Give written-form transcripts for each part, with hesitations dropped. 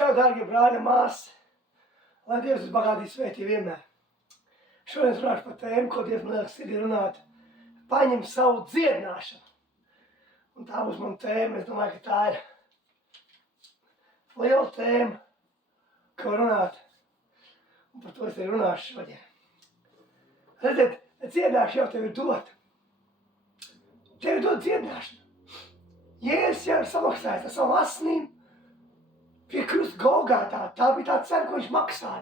Čau, dārgie brāļi un māsas, lai Dievs jūs bagātīgi svētī vienmēr. Šodien es runāšu par tēmu, ko Dievs man liekas sirdī runāt. Paņem savu dziedināšanu. Un tā būs mana tēma. Es domāju, ka tā ir liela tēma, ko runāt. Un par to es arī runāšu šodien. Redziet, dziedināšana jau tev ir dota. Tev ir dota dziedināšana. Jēzus jau ir samaksājis ar savu asinīm pie krusta Golgātā. Tā bija tā cena, ko viņš maksāja.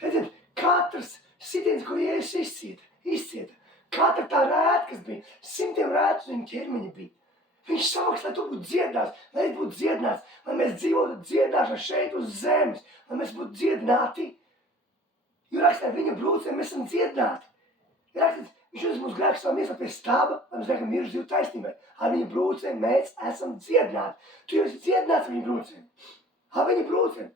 Redziet, katrs sitiens, ko Jēzus izcieta. Katra tā rēta, kas bija, 100 rētu uz viņa ķermeņa bija. Viņš samaksāja, lai tu būtu dziedināts, lai es būtu dziedināts, lai mēs dzīvotu dziedināšanu šeit uz zemes, lai mēs būtu dziedināti. Jo rakstā viņa brūcēm mēs esam dziedināti. Rakstīts, viņš uz mūsu grēku savam iesā pie staba, lai mēs grēkam miruši dzīvu taisnībai. Ar viņa brūcēm mēs esam dziedināti. Tu jau esi dziedināts ar viņa brūcēm. Ar viņa brūcēm.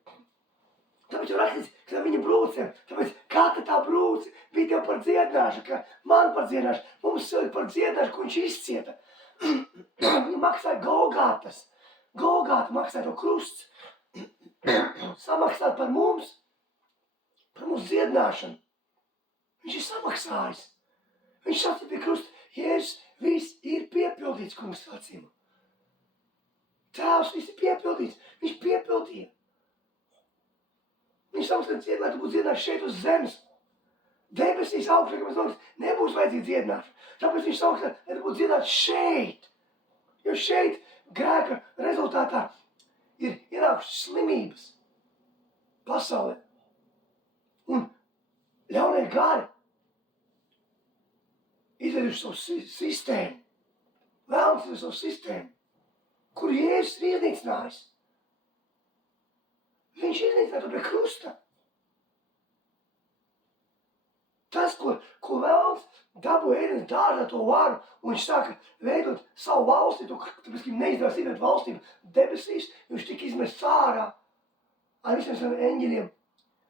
Tāpēc jau rakstīts, ka ar viņa brūcēm, tāpēc katra tā brūce bija tev par dziedināšanu, ka man par dziedināšanu, mums cilvēki par dziedināšanu, ko viņš izcieta. Viņa maksāja Golgātas. Golgāta maksāja to krusts. Samaksāt par mums, par mūsu dziedināšanu. Viņš ir samaksājis. Viņš sacīja pie krusta, Jēzus, viss ir piepildīts, kungs sacīja. Tēvs, viss ir piepildīts. Viņš piepildīja. Viņš samaksāja dziedināšanu, lai tu būtu dziedināts šeit uz zemes. Debesīs augšā, ka mēs domājam, nebūs vajadzīga dziedināšana. Tāpēc viņš samaksāja, lai tu būtu dziedināts šeit. Jo šeit grēka rezultātā ir ienākušas slimības pasaulē. Un ļaunie gari izveiduši savu sistēmu. Vēlams izveidu savu sistēmu, kuru Jēzus ir iznīcinājis. Viņš iznīcināja to pie krusta. Tas, ko vēlams dabūja Ēdenes dārzā to varu, un viņš sāka veidot savu valsti, tāpēc, ka viņam neizdevās iedot valstību debesīs, viņš tika izmests ārā ar visiem saviem eņģeļiem.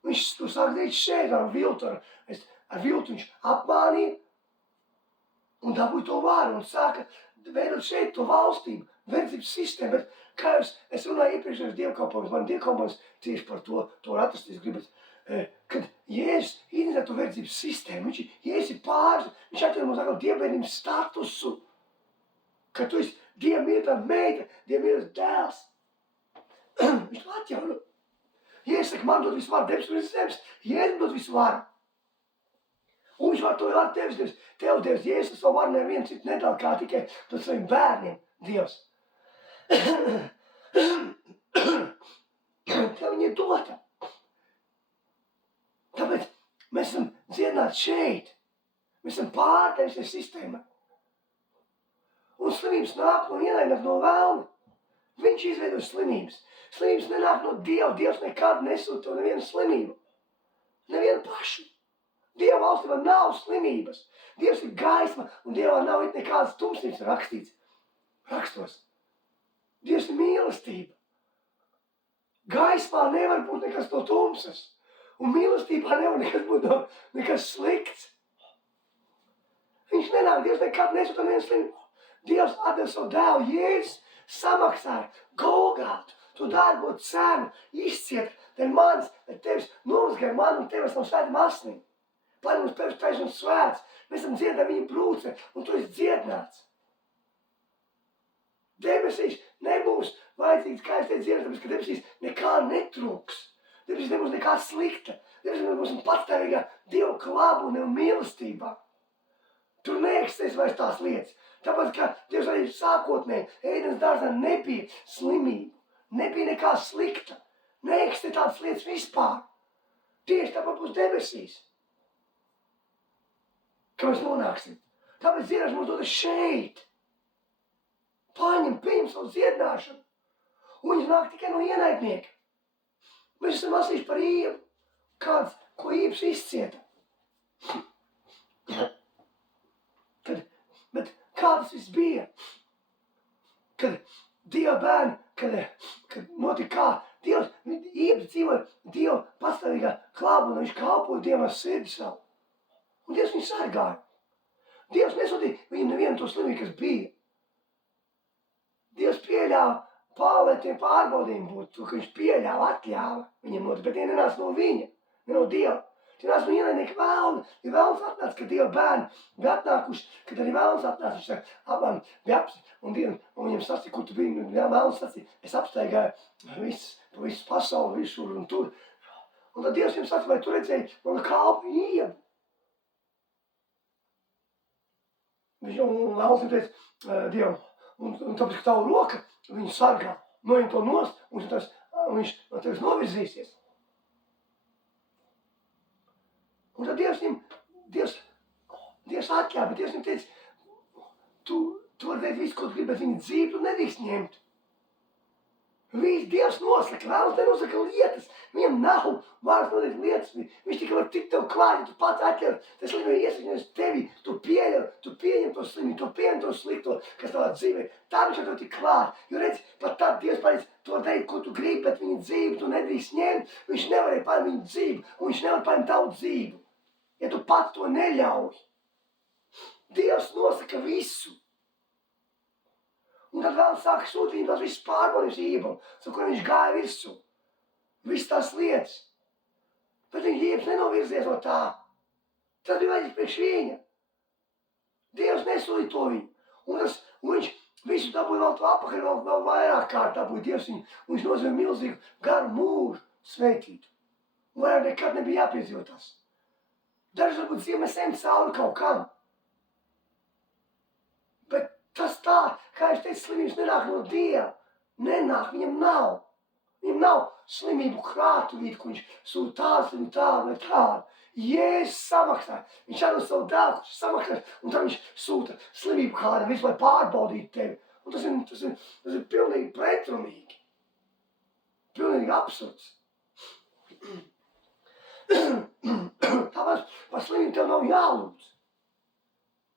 Viņš to sāka darīt šeit ar viltu, viņš apmānīja un dabūja to varu un sāka veidot šeit to valstību, verdzības sistēmu. Bet, kā es runāju iepriekšējos dievkalpojumus, man dievkalpojums tieši par to var atrast, es gribat, kad Jēzus iznīcināja to verdzības sistēmu, Jēzus ir pāris, viņš atver mums atkal dievbērnības statusu, ka tu esi Dieva mīļotā meita, Dieva mīļotais dēls. Viņš to atjauno. Jēzus saka, man dod visu varu, debes un zemes, Jēzus dod visu varu. Un viņš var to ar tevis devis. Tev devis, Jēzus savu varu nevienu citu nedala, kā tikai dod saviem bērniem, Dievs. Tev viņa ir dota. Tāpēc mēs esam dziedināti šeit. Mēs esam pārdevusies sistēmai. Un slimības nāk no ienaidnieka, no vēlna. Viņš izveido slimības. Slimības nenāk no Dieva. Dievs nekad nesūta to nevienu slimību. Nevienu pašu. Dieva valstībā nav slimības. Dievs ir gaisma, un Dievā nav nekādas tumsības rakstīts. Rakstos. Dievs ir mīlestība. Gaismā nevar būt nekas no tumsas. Un mīlestībā nevar nekas slikts. Viņš nenāk, Dievs nekad nesūta nevienu slimību. Dievs atdeva savu dēlu, Jēzus samaksāja Golgātu, to dārgo cenu, izcieta, dēļ manis, dēļ tevis nomazgāja man un tevi esam svētiem asinīm. Lai mums pēc taisnums svēts, mēs esam dziedināti viņa brūcē, un tu esi dziedināts. Debesīs nebūs vajadzīgs, kā es teicu, dziedināts, tāpēc, ka debesīs nekā netrūks. Debesīs nebūs nekā slikta. Debesīs nebūs patstāvīgā Dieva klābūnē un mīlestībā. Tur neeksistēs vairs tās lietas. Tāpēc, ka Dievs arī sākotnēji Ēdenes dārzā nebija slimību. Nebija nekā slikta. Neeksistē tādas lietas vispār. Tieši tāpat būs debesīs. Ka mēs nonāksim. Tāpēc dziedināšana mums dodas šeit. Paņem, pieņem savu dziedināšanu. Un viņš nāk tikai no ienaidnieka. Mēs esam lasījuši par Ievu. Ko Ievs izcieta. Bet kā tas viss bija? Kad Dieva bērni, kad notika kā? Ievs dzīvoja Dieva pastāvīgā klābūnē, viņš kalpoja Dievam ar sirdi savu. Un Dievs viņu sargāja. Dievs nesūtīja viņam nevienu to slimību, kas bija. Dievs pieļāva Lai tiem pārbaudījumi būtu, ka viņš pieļāva, atļāva viņam notikt, bet tie nenāca no viņa, ne no Dieva. Tie nāca no ienaidnieka vēlna. Ja vēlns atnāca, kad Dieva bērni bija atnākuši, kad arī vēlns atnāca, viņš saka, abām bija un viņam sacīja, kur tu biji, vēlns sacīja, es apstaigāju visu pasauli, visur un tur. Un tad Dievs viņam sacīja, vai tu redzēji manu kalpu iebu? Un vēlns viņam teica, Dievam, un tāpēc, ka tavu roka viņu sargā, noņem to nost, un viņš no tevis novirzīsies. Un tad Dievs atļāva, bet Dievs viņam teica, tu vari teikt visu, ko tu gribi, bet viņa dzīvi tu nedrīkst ņemt. Dievs nosaka, vēlams nenosaka lietas, viņam nav varas noteikt lietas, viņš tikai var tikt tev klāt, ja tu pats atļauj, tas slimība iesakņojas tevi, tu pieņem to slimību, tu pieņem to slikto, kas tavā dzīvē, tā viņš var tev tik klāt, jo redz, pat tad Dievs palīdz, tu vari teikt, ko tu gribi, bet viņa dzīvi tu nedrīkst ņemt, viņš nevarēja paņemt viņu dzīvi, un viņš nevar paņemt tavu dzīvi, ja tu pats to neļauj. Dievs nosaka visu. Un tad vēl sāka sūtīt viņam tās visas pārbaudības ībam, kur viņš gāja virsū. Visas tās lietas. Bet viņa ības nenovirzies no tā. Tas bija vajadzīgs priekš viņa. Dievs nesūtīja to viņu. Un viņš visu dabūja vēl to apakaļ, vēl vairāk kārt dabūja Dievs viņu. Un viņš nozīmē milzīgu garu mūžu sveitītu. Un vairāk nekad nebija jāpiedzīvot tas. Daži varbūt dzīvi mēs ejam cauri kaut kam. Bet tas tā, kā viņš teica, slimības nenāk no Dieva. Nenāk, viņam nav. Viņam nav slimību krātuvīti, ko viņš sūta tādu vai tādu. Jēzus samaksāja. Viņš atdod savu dēlu, kurš samaksāja, un tad viņš sūta slimību kādu, visu, lai pārbaudītu tevi. Un tas ir pilnīgi pretrunīgi. Pilnīgi absurds. Tāpēc par slimību tev nav jālūdz.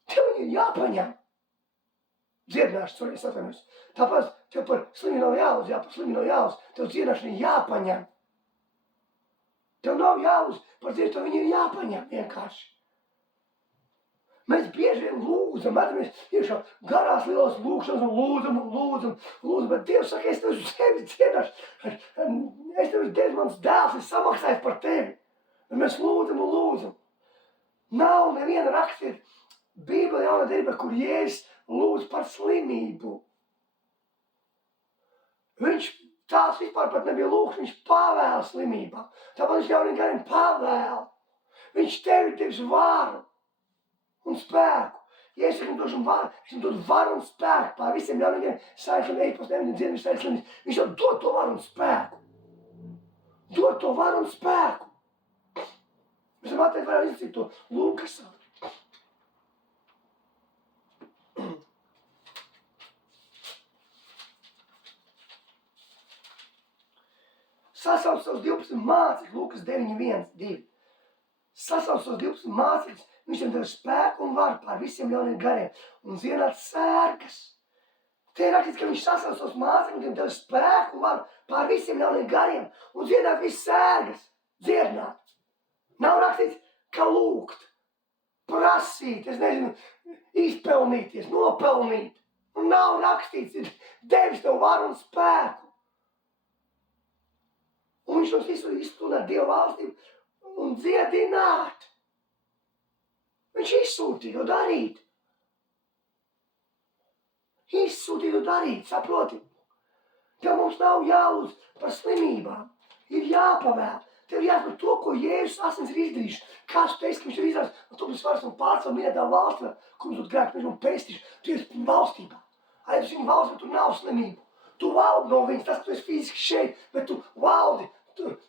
Tev viņu ir jāpaņem. Dziedināšana, es atvainojos. Tāpēc tev par slimību nav jālūdz, par slimību nav jālūdz. Tev dziedināšana ir jāpaņem. Tev nav jālūdz par dziedināšanu, tev viņu ir jāpaņem vienkārši. Mēs bieži vien lūdzam, metamies iekšā garās lielās lūkšanas un lūdzam, bet Dievs saka, es tev uz sevi dziedināšu. Es tev devu mans dēls, es samaksāju par tevi. Un mēs lūdzam. Nav neviena rakstiet Bībelē jaunā derībā, kur Jēzus lūdz par slimību. Viņš tās vispār pat nebija lūgts, viņš pavēla slimībā. Tāpēc viņš jauniem gariem pavēla. Viņš tevi devis varu un spēku. Ja es viņam došu varu, es viņam dodu varu un spēku pār visiem jauniem gariem, saikam eipos, nevienam dziedam, viņš slimības. Viņš jau dod to varu un spēku. Dod to varu un spēku. Mēs varam atteikt vairāk izcīt to Lūkasā. Sasauc savus 12 mācekļus, Lūkas 9:1-2. Sasauc savus 12 mācekļus, viņš viņam deva spēku un varu pār visiem jauniem gariem un dziedināt sērgas. Te ir rakstīts, ka viņš sasauc savus mācekļus, viņam deva spēku un varu pār visiem jauniem gariem un dziedināt visas sērgas. Dziedināt. Nav rakstīts, ka lūgt, prasīt, es nezinu, izpelnīties, nopelnīt. Un nav rakstīts, ir devis tev varu un spēku. Un viņš tos visu izplūdāt Dieva valstību un dziedināt. Viņš izsūtīja to darīt. Izsūtīja to darīt, saproti? Tev mums nav jālūdz par slimībām, ir jāpavēl. Tev ir jāsaka to, ko Jēzus asins ir izdarījuši. Kāds tu teici, ka viņš ir izdarījis, un tu būs varas un pārcēl minētā valstī, kur mums grēku, mēs mums pestīšu. Tu esi valstībā. Arī tu esi valstībā, tu nav slimību. Tu valdi no viņas, tas, ka tu esi fiziski šeit, bet tu valdi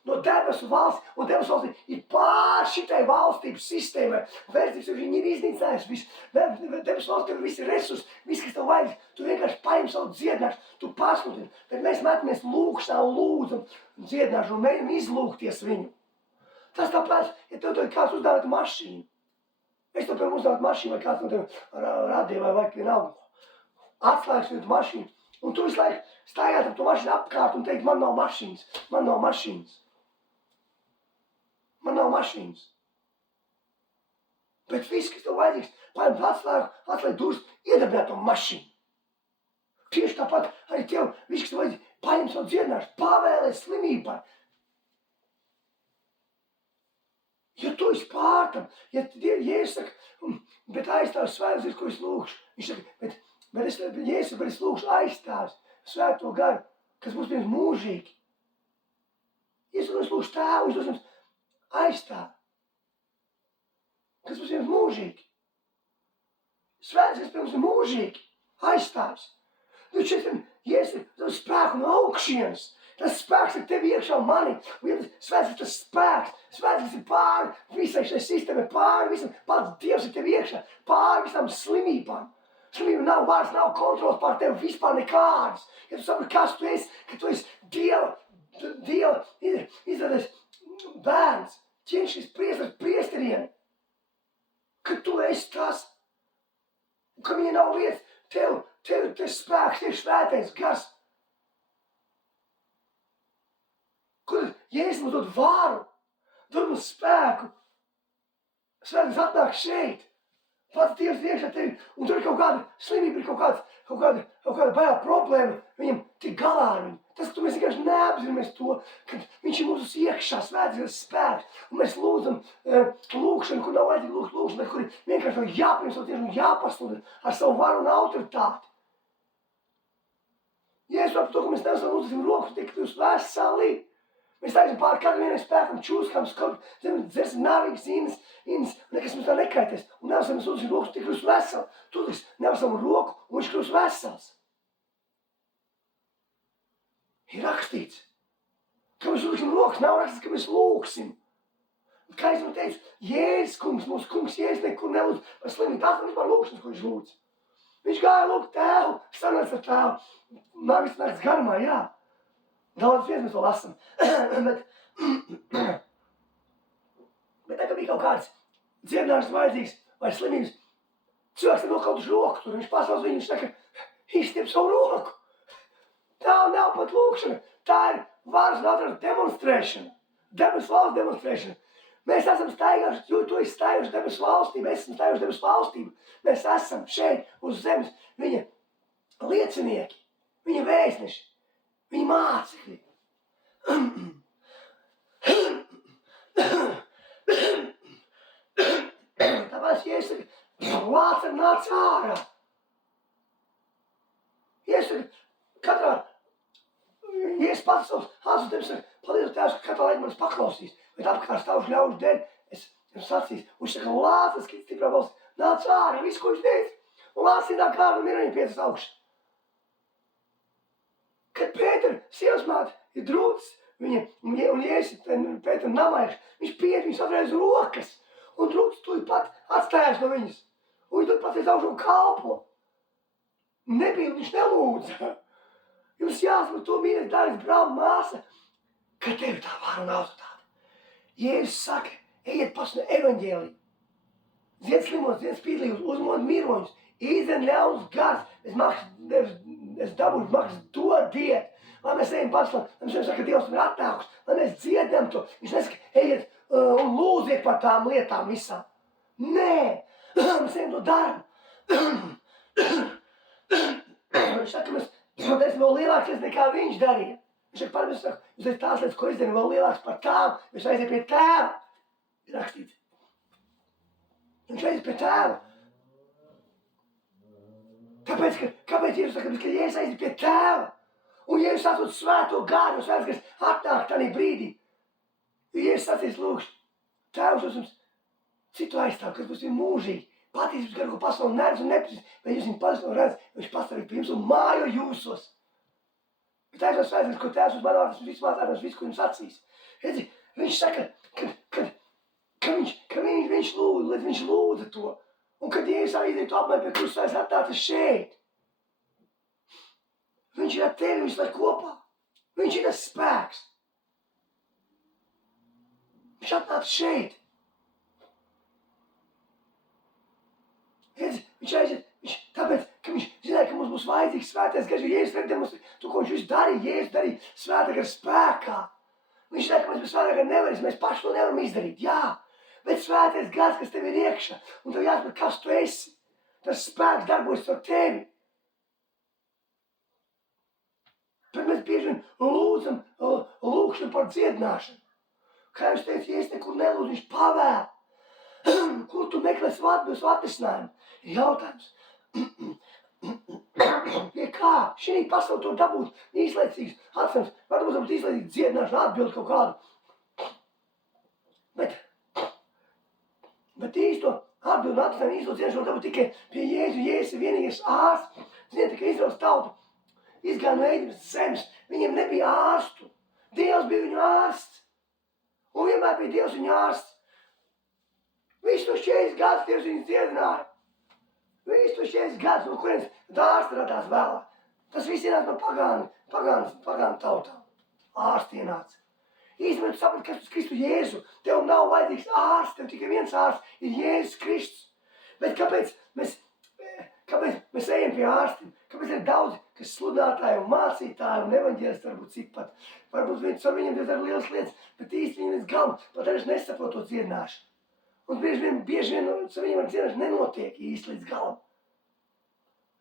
no debesu valsts, un debesu valstī ir pār šitai valstības sistēmai. Vērtības, viņi ir iznīcinājuši, debesu valstī ir visi resursi, viss, kas tev vajag. Tu vienkārši paņem savu dziedināšanu, tu pasludini, bet mēs metamies lūkšanā un lūdzam dziedināšanu un mēģinam izlūgties viņu. Tas tāpēc, ja tev kāds uzdāvētu mašīnu, es tev, piemēram, uzdāvētu mašīnu, vai kāds no tev radīja, vai vienalga, atslēgas viņu mašīnu, un tu visu laiku staigāt ar to mašīnu apkārt un teikt, man nav mašīnas. Man nav mašīnas. Bet viss, kas tev vajadzīgs, paņemt atslēgu durvis, iedarbināt to mašīnu. Tieši tāpat arī tev, viņš, kas vajadz paņem savu dziedināšanu, pavēlē slimībai. Ja tu esi pār tam, ja Jēzus saka, bet aizstāvis svētais, ko es lūkšu. Viņš saka, bet Jēzus, bet es lūkšu aizstāvis svēto garu, kas būs pirms mūžīgi. Jēzus, es lūkšu tēvu, viņš dos jums aizstāvi, kas būs pirms mūžīgi. Svētais, kas pirms mūžīgi aizstāvis. Nu, Jēzus, tas spēku no augšienes. Tas spēks ir tev iekšā un manī. Un ja svēts ir tas spēks. Svēts ir pāri visai šai sistēmai, pāri visam. Pats Dievs ir tev iekšā, pāri visam slimībām. Slimība nav vārds, nav kontrols pār tevi vispār nekādas. Ja tu saproti, kas tu esi, ka tu esi Dieva izrādēs bērns, ķinšis priesteriem, ka tu esi tas, ka viņa nav vietas, tev tas spēks, tev svētais gars. Kur Jēzus mums dod vāru, dod mums spēku. Svētais atnāk šeit. Pats Dievs iekšā tevi, un tur ir kaut kāda slimība, ir kaut kāda bailā problēma, viņam tik galā ar viņu. Tas, ka mēs vienkārši neapzināmies to, ka viņš ir mūsu iekšā, svētais ir spēks, un mēs lūdzam lūkšanu, kur nav vajadzīgi lūgt lūkšanu, bet kur vienkārši vēl jāpiemsot un jāpasludina ar savu varu un autoritāti. Jēzus par to, ka mēs neesam lūdzam rokas, tikai tu esi veseli. Mēs taisam pār katru vienai spēkam, čūskam, dzersim nāvīgas inas, un nekas mums tā nekaities. Un neesam lūdzam rokas, tikai kļūst veseli. Tu neesam roku, un viņš kļūst vesels. Ir rakstīts, ka mēs lūksim rokas, nav rakstīts, ka mēs lūksim. Kā es man teicu, Jēzus kungs, mūsu kungs Jēzus nekur nelūdz par slimību. Tās nav vispār lūkšanas, ko viņš lūdz. Viņš gāja lūgt tēvu, sanāca ar tēvu. Nāvis nakts garumā, jā. Daudz viens mēs to lasam. bet tā, ka bija kaut kāds dziedināšanas vajadzīgs vai slimības, cilvēks ir nokautuši roku tur, viņš pasaules viņu, viņš saka, izstiep savu roku. Tā nav pat lūkšana, tā ir varas un autoritātes demonstrēšana, debesu valsts demonstrēšana. Mēs esam staigājuši, jo tu esi staigājuši debesu valstību, es esmu staigājuši debesu valstību. Mēs esam šeit uz zemes viņa liecinieki, viņa vēstneši, viņa mācekļi. Tāpēc, ja es saku, Lācer nāc ārā. Ja es saku, katrā, ja es pats savus acu tevis saku, paldies Tēvs, ka katrā laikā manis paklausīs, bet apkārt stāvuši ļaužu dēļ, es sacīšu. Un viņš saka, Lācer, skits stiprā balss, nāc ārā, visu, ko viņš teica. Un Lācer nāk ārā un mierīgi piecas augšas. Kad Pētera sievas māte ir drūcis, un Jēzus Pētera namā, viņš piet, viņš atreiz rokas, un drūcis tūlīt pat atstājās no viņas. Un viņš tūlīt pat aiz augšu un kalpo. Nebija, viņš nelūdza. Jums jāsaprot to, mīļais dārgais brāl, māsa, ka tev ir tā vara un autoritāte. Jēzus saka, ejiet pasludināt evaņģēliju. Dzied slimos, dzied spīdlīgus, uzmod miroņus, izdzen ļaunus gars, es dabūšu maksas dodiet. Lai mēs ejam pasludināt, lai mēs saka, ka Dievs ir atnākus, lai mēs dziedam to. Viņš nesaka, ejiet un lūdziet par tām lietām visām. Nē, mēs ejam to daram. Viņš saka, ka mēs esam vēl lielāks nekā viņš darīja. Viņš saka, pārmēs saka, jūs esat tās lietas, ko es darīju, vēl lielāks par tām. Viņš aiziet pie tēva. Ir rakstīts. Viņš aiziet pie tēva. Kāpēc Jēzus saka, ka Jēzus aiziet pie tēva? Un Jēzus atsūt svēto gāru, svēts, kas atnāk tādā brīdī. Jēzus sacīs, lūkšu, Tēvs uz jums citu aizstāv, kas būs mūžīgi. Patiesības garu, ko pasauli neredz un nepazīst, bet jūs viņu pasauli redz, viņš pastāvīgi pie jums un mājo jūsos. Bet aizvās svētais, ko Tēvs uz manu vārdu, visu mācās, visu, ko jums sacīs. Redzi, viņš saka, ka viņš lūdza to. Un kad Jēzus arī izdarīja to apmēr pie krusta, es atnācu šeit. Viņš ir ar tevi, viņš ir kopā. Viņš ir tas spēks. Viņš atnāca šeit. Redzi, viņš aiziet, tāpēc, ka viņš zināja, ka mums būs vajadzīgs svētais gars, jo Jēzus arī demonstrēja to, ko viņš visu darīja. Jēzus darīja svētā gara spēkā. Viņš zināja, ka mēs bez svētā gara nevarēsim, mēs paši to nevaram izdarīt, jā. Bet svētais gars, kas tev ir iekšā, un tev jāsaprot, kas tu esi. Tas spēks darbojas ar tevi. Bet mēs bieži vien lūdzam lūkšanu par dziedināšanu. Kā jūs teicat, ja es nekur nelūdzu, viņš pavēl. Kur tu meklē savu atbildes atrisinājumu? Ir jautājums. Pie kā? Šī pasaule to dabūt īslaicīgs atrisinājumus. Varbūt būs īslaicīgs dziedināšana atbildi kaut kādu. Bet īsto atbildi atrisinājumu īsto dziedināšanu dabūt tikai pie Jēzu. Jēzus ir vienīgais ārsts. Ziniet, ka Izraels tauta izgāja no Ēģiptes zemes. Viņiem nebija ārstu. Dievs bija viņu ārsts. Un vienmēr bija Dievs viņu ārsts. Visu to 40 gadus Dievs viņus dziedināja. Visu to 40 gadus, no kurienes ārsti radās vēlāk. Tas viss ienāca no pagānu tautām. Ārsti ienāca. Īstenībā tu saprati, kas uz Kristu Jēzu. Tev nav vajadzīgs ārsts, tev tikai viens ārsts ir Jēzus Kristus. Bet kāpēc mēs ejam pie ārstiem? Kāpēc ir daudzi, kas sludinātāji un mācītāji un evaņģēlisti varbūt cik pat. Varbūt ar viņiem diezgan lielas lietas, bet īsti viņi līdz galam pat arī nesaprot to dziedināšanu. Un bieži vien viņiem ar dziedināšanu nenotiek īsti līdz galam.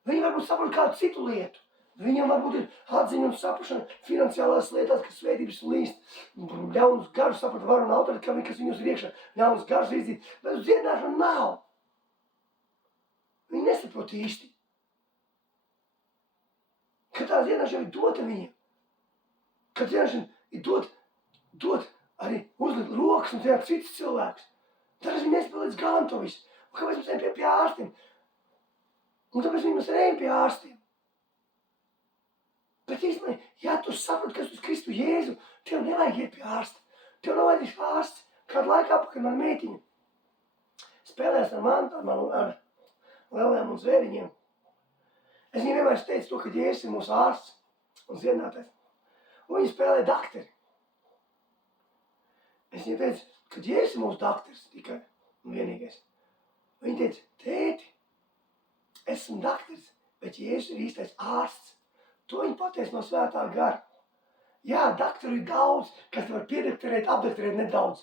Viņi varbūt saprot kādu citu lietu. Viņam varbūt ir atziņa un saprašana finansiālās lietās, kas svētības līst. Ļaunas garus saprot varu un autoritāti, kas viņus ir iekšā. Ļaunas garus izdīt, bet uz dziedināšanu nav. Viņi nesaprot īsti. Kad tā dziedināšana ir dota viņiem. Kad dziedināšana ir dot arī uzlikt rokas un dziedāt citus cilvēkus. Tāpēc viņi nespēj līdz galam to visu. Un kāpēc mēs ejam pie ārstiem? Un tāpēc mēs ejam pie ārstiem. Bet īstenībā, ja tu saproti, kas uz Kristu Jēzu, tev nevajag iet pie ārsta. Tev nav vajadzīgs ārsts. Kādu laiku apakaļ man meitiņa spēlējās ar lielajiem un zvēriņiem. Es viņai vienmēr teicu to, ka Jēzus ir mūsu ārsts un dziedinātājs. Un viņi spēlēja dakteri. Es viņai teicu, ka Jēzus ir mūsu dakters tikai un vienīgais. Viņa teica, tēti, esmu dakters, bet Jēzus ir īstais ārsts. To viņa pateica no svētā gara. Jā, dakteru ir daudz, kas var piedakterēt, apdakterēt nedaudz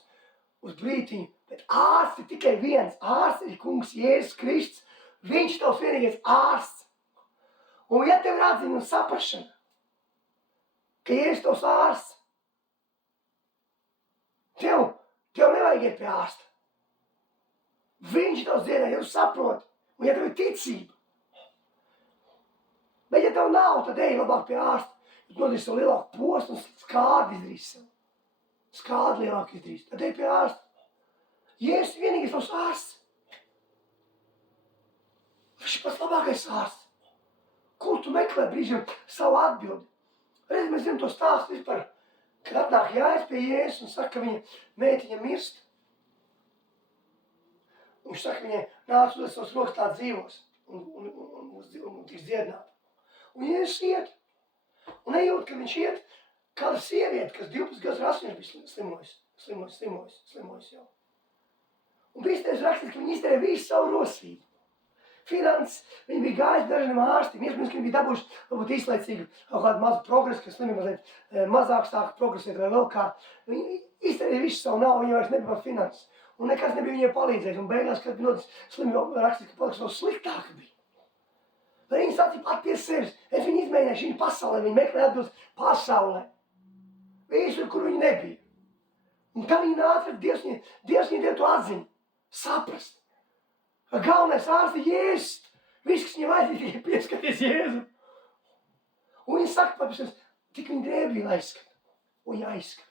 uz brītiņu, bet ārsts ir tikai viens. Ārsts ir kungs Jēzus Kristus. Viņš tavs vienīgais ārsts. Un ja tev ir atziņa un saprašana, ka Jēzus tavs ārsts, tev nevajag iet pie ārsta. Viņš tavs dziedināja, ja tu saproti, un ja tev ir ticība. Bet ja tev nav, tad ej labāk pie ārsta. Tu nodarīsi savu lielāku postu un skādi izdarīsi sev. Skādi lielāku izdarīsi. Tad ej pie ārsta. Jēzus vienīgais tavs ārsts. Viņš ir pats labākais ārsts. Kur tu meklē brīžiem savu atbildi? Reiz mēs zinām to stāstu vispār, kad atnāk Jānis pie Jēzus un saka, ka viņa meitiņa mirst. Un viņš saka viņai, nāc uz savas rokas tā dzīvos un tiks dziedināta. Un Jēzus iet. Un ejot, ka viņš iet, kāda sieviete, kas 12 gadus ar asiņš bija slimojusi jau. Un bija rakstīts, ka viņi izdarīja visu savu rosību. Finanses, viņi bija gājuši dažiem ārstiem, iespējams, ka viņi bija dabūjuši varbūt īslaicīgu kaut kādu mazu progresu, kas slimība mazliet mazāk sāka progresēt vai vēl kā. Viņi izdarīja visu savu naudu, viņi vairs nebija par finanses. Un nekas nebija viņai palīdzējis. Un beigās, kad notis slimība rakstīts, ka paliks vēl sliktāka bija. Bet viņi sacīja pat pie sevis. Es viņu izmēģināju šī pasaulē, viņi meklē atbildes pasaulē. Visur, kur viņi nebija. Un tā viņi nāca, Dievs viņai deva to atziņu. Saprast. Galvenais ārsts ir Jēzus. Viss, kas viņam vajadzīgi, tikai pieskaties Jēzu. Un viņi saka pat pie sevis, tik viņi drēbi bija aizskat. Un viņi aizskat.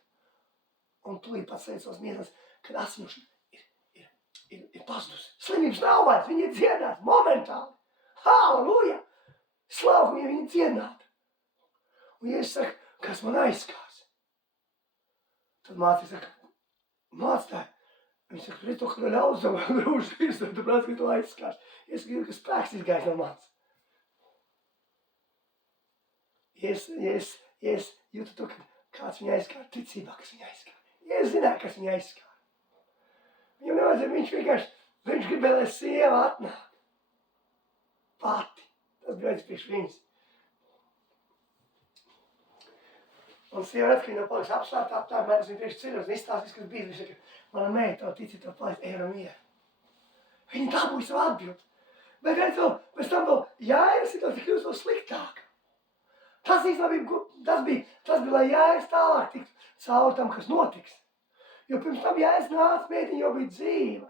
Un tūlīt pats sēdz savas miesas, kad asiņošana ir pazudusi. Slimības nav vairs, viņi ir dziedināti momentāli. Halleluja! Slavu, ja viņi dziedināti. Un Jēzus saka, kas man aizskās? Tad mācīja saka, mācītāji, viņš saka, redz to, ka ļauz savu grūžu virsmu, tu prāt, ka to aizskās. Es gribu, ka spēks izgājis no mans. Es jūtu to, ka kāds viņu aizskāra, ticībā, kas viņu aizskāra. Es zināju, kas viņu aizskāra. Viņam nevajadzēja, viņš gribēja, lai sieva atnāk. Pati. Tas bija vajadzīgs priekš viņas. Un sieva redz, ka viņa paliks apsvērta, apmērs viņa priekš ceļos, un izstāstīs, kas bija. Viņš saka, mana meita, tev tici, tev paliks ejam mieru. Viņa dabūja savu atbildi. Bet redz vēl, pēc tam vēl Jāiras situācija kļūst vēl sliktāka. Tas īstenībā tas bija, lai Jēzus tālāk tiktu caur tam, kas notiks. Jo pirms tam Jēzus nāca, meitiņa jau bija dzīva.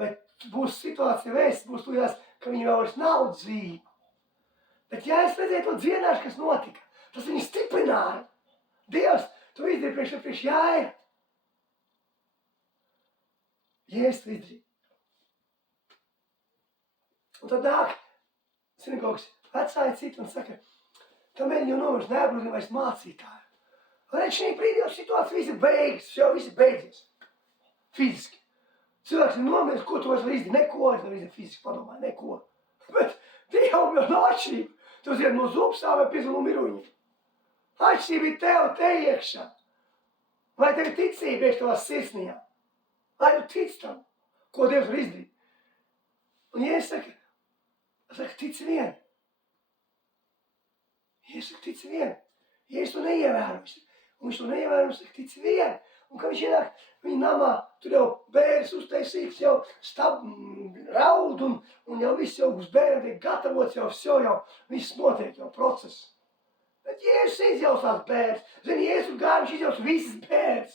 Bet būs situācija vēsts, būs tujās, ka viņa vēl vairs nav dzīva. Bet Jēzus redzēja to dziedināšanu, kas notika. Tas viņu stiprināja. Dievs, tu izdarīji priekš Jāira. Jēzus to izdarīja. Un tad nāk sinagogas vecāji citi un saka, tam mēģi jau novērš neapgrūdina vairs mācītāju. Redz, šī brīdī jau situācija viss ir beigas, jau viss ir beidzies. Fiziski. Cilvēks ir nomiris, ko tu vairs var izdarīt? Neko, es nevaru izdarīt fiziski, padomāju, neko. Bet Dievam jau nav atšķirība. Tu zini, no zubsā vai pie no miruņiem. Atšķirība ir tev te iekšā. Vai tev ir ticība iekš tavā sirsnījā? Vai tu tic tam, ko Dievs var izdarīt? Un Jēzus saka, tic vien. Jēzus saka, tic vien. Jēzus to neievērojas. Un viņš to neievērojas, saka, tic vien. Un kad viņš ienāk viņa namā, tur jau bērns uztaisīts, jau raud un jau viss jau uz bērnu tiek gatavots, jau viss notiek, jau process. Bet Jēzus izjausās bērns. Zini, Jēzus gāja, viņš izjaus visas bērns.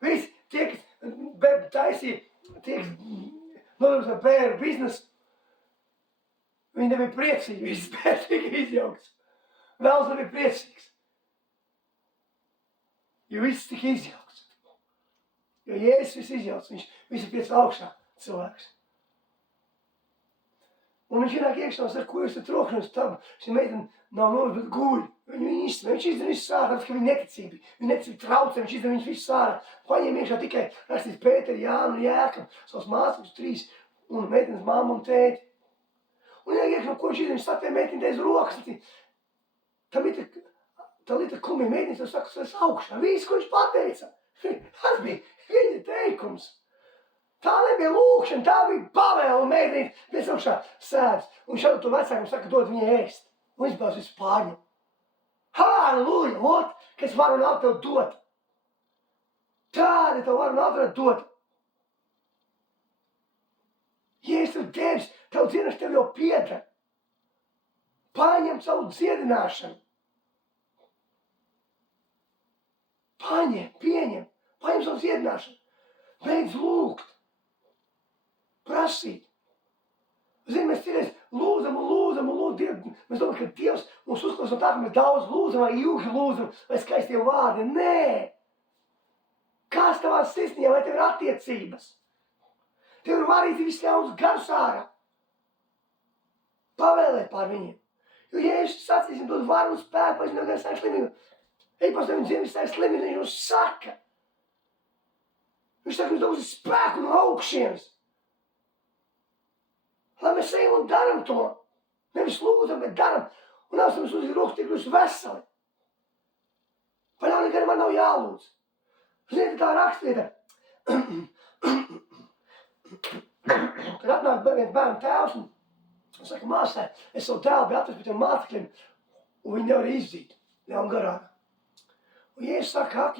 Visi tie, kas taisīja, tie, kas nodarbojas ar bērnu biznesu, viņi nebija priecīgi, visas bērns tika izjaukts. Vēls nebija priecīgs. Jo viss tika izjaukts. Jo Jēzus viss izjaukts, viņš visu piec augšā cilvēks. Un viņš ienāk iekšā un saka, ko jūs te trokšņus tam? Šī meitene nav novis, bet guļ. Viņš izdara visu sārā, tāpēc, ka viņa neticība. Viņa neticība traucē, viņš izdara visu sārā. Paņem iekšā tikai rakstīts Pēteri, Jānu un Jēkabu, savas mācības 3 un meitenes mammu un tēti. Un ienāk iekšā, ko viņš izdara, viņš satēja meiteni teiz rokas. Tā līta kumija meitenes jau saka, tas augšā. Viss, ko viņš pateica. Tas bija viņa teikums. Tā nebija lūkšana, tā bija pavēle un meitenīte pēc augšā sēdz. Un šādu to vecākiem saka, dod viņai ēst. Un viņš bās visu pārņem. Halleluja, ot, ka es varu nav tev dot. Tāda tev varu nav tev dot. Jēzus tev devis, tev dziedināšana tev jau pieder. Paņem savu dziedināšanu. Pieņem savu dziedināšanu. Beidz lūgt. Prasīt. Zini, mēs cīnēs lūdzam. Dievu. Mēs domājam, ka Dievs mums uzklausa tā, ka mēs daudz lūdzam, vai ilgi lūdzam, vai skaistiem vārdiem. Nē! Kāds tavā sirsnījā, vai tev ir attiecības? Tev ir varīti viss ļauns garus ārā. Pavēlēt pār viņiem. Jo Jēzus sacīsim dod varu un spēku, pēc no garas sāks slimību. Ej pēc tevi dzīves sāks slimību, viņš mums saka. Viņš saka, mums daudz spēku no augšienes. Lai mēs ejam un daram to. Nevis lūdzam, bet daram. Un esam uz roku tik jūs veseli. Vai nav nekad man nav jālūdz. Ziniet, tā rakstvieta. Kad atnāk viens bērnu tēvs un saka, māsai, es savu tēvu biju atvests pie tiem mācekļiem, un viņi nevar izzīt, ļaun garāga. Un Jēzus saka, ak,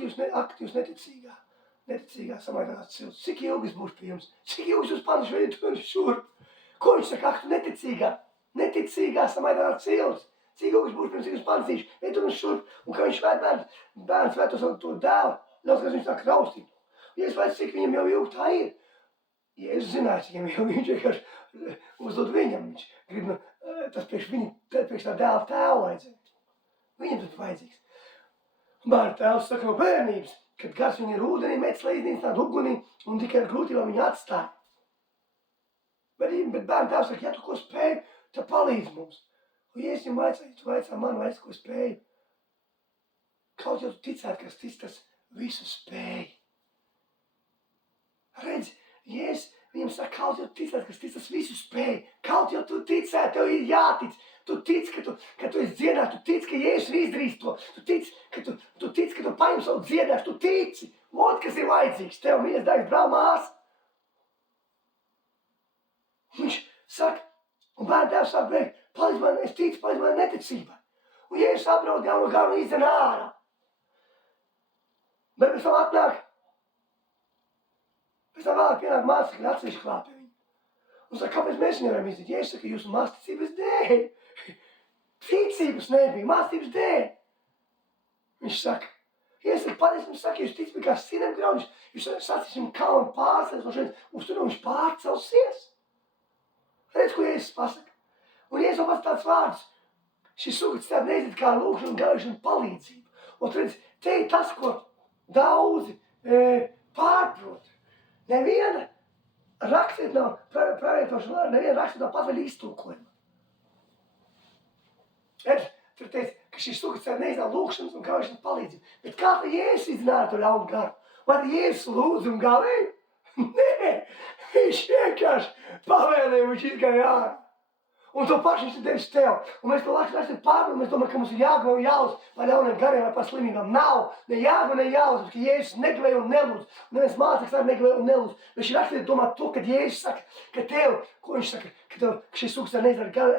jūs neticīgā samaitās cilvēks, cik ilgi es būšu pie jums? Cik ilgi jūs paneši veidot šurp? Ko viņš saka, ak, tu neticīgā samaitās cilvēks? Cik ilgi es būšu pie jums, cik jūs panesīšu, veidot šurp? Un kā viņš bērns vētos to dēlu, daudz, ka viņš sāk raustīt. Un Jēzus vajag, cik viņam jau ilgi tā ir. Jēzus zināja, cik viņam jau viņš vienkārši uzdod viņam. Viņš grib, tas priekš tā dēla tēvu vajadzēja. Viņam tas vajadzīgs. Bērnu tēvs saka no bērnības, kad gars viņa ir ūdenī, met slīdnīs tādu ugunī un tikai ar grūtībām viņu atstāja. Bet bērnu tēvs saka, ja tu ko spēj, tad palīdz mums. Un ja es viņam vajadzēju, tu vajadzēju man vajadzēju, ko spēju. Kaut jau tu ticētu, kas tic, tas visu spēj. Redzi, Jēzus viņam saka, kaut jau tu ticētu, kas tic, tas visu spēj. Kaut jau tu ticētu, tev ir jātic. Tu tic, ka tu esi dziedāts, tu tic, ka Jēzus izdarīs to. Tu tic, ka tu paņem savu dziedāšanu, tu tici. Ot, kas ir vajadzīgs. Tev mīļas dārgs brāl māsa. Viņš saka, un bērnu tēvs saka, beig, palīdz man, es ticu, palīdz man neticībai. Un Jēzus apdraud galvu un izdzen ārā. Bet pēc tam atnāk, pēc tam vēlāk pienāk mācekļi atsevišķi klāt pie viņu. Un saka, kāpēc mēs nevaram izdarīt? Jēzus saka, jūsu mazticības dēļ. Ticības nebija, mazticības dēļ. Viņš saka, Jēzus saka, patiesi mums saka, jūs ticība kā sinam grauņš, jūs sacīsim kalnu pārcels no šeit, uz tur viņš pārcelsies. Redz, ko Jēzus pasaka. Un Jēzus pats tāds vārds, šis sugats tāda neizdara kā lūkšana un gājušana palīdzību. Un redz, te ir tas, ko daudzi pārprot. Neviena rakstiet nav pravietošana, neviena rakstiet nav patvaļ iztulkojuma. Redz, tur teica, ka šis sugats tāda neizdara lūkšanas un gājušana palīdzību. Bet kā tā Jēzus izdināja to ļaunu garu? Vai tā Jēzus lūdzu un gavēja? Nē, viņš vienkārši pavēlēja, viņš izgāja ārā. Un to pašu viņš ir devis tev. Un mēs to rakstām pārdomāt, mēs domājam, ka mums ir jāgava un jālūdz par ļauniem gariem vai par slimībām. Nav, ne jāgava, ne jālūdz, ka Jēzus negavēja un nelūdz. Un neviens māceklis arī negavēja un nelūdz. Bet šī rakstīt domā to, kad Jēzus saka, ka tev, ko viņš saka, ka šis sūks ar neizdara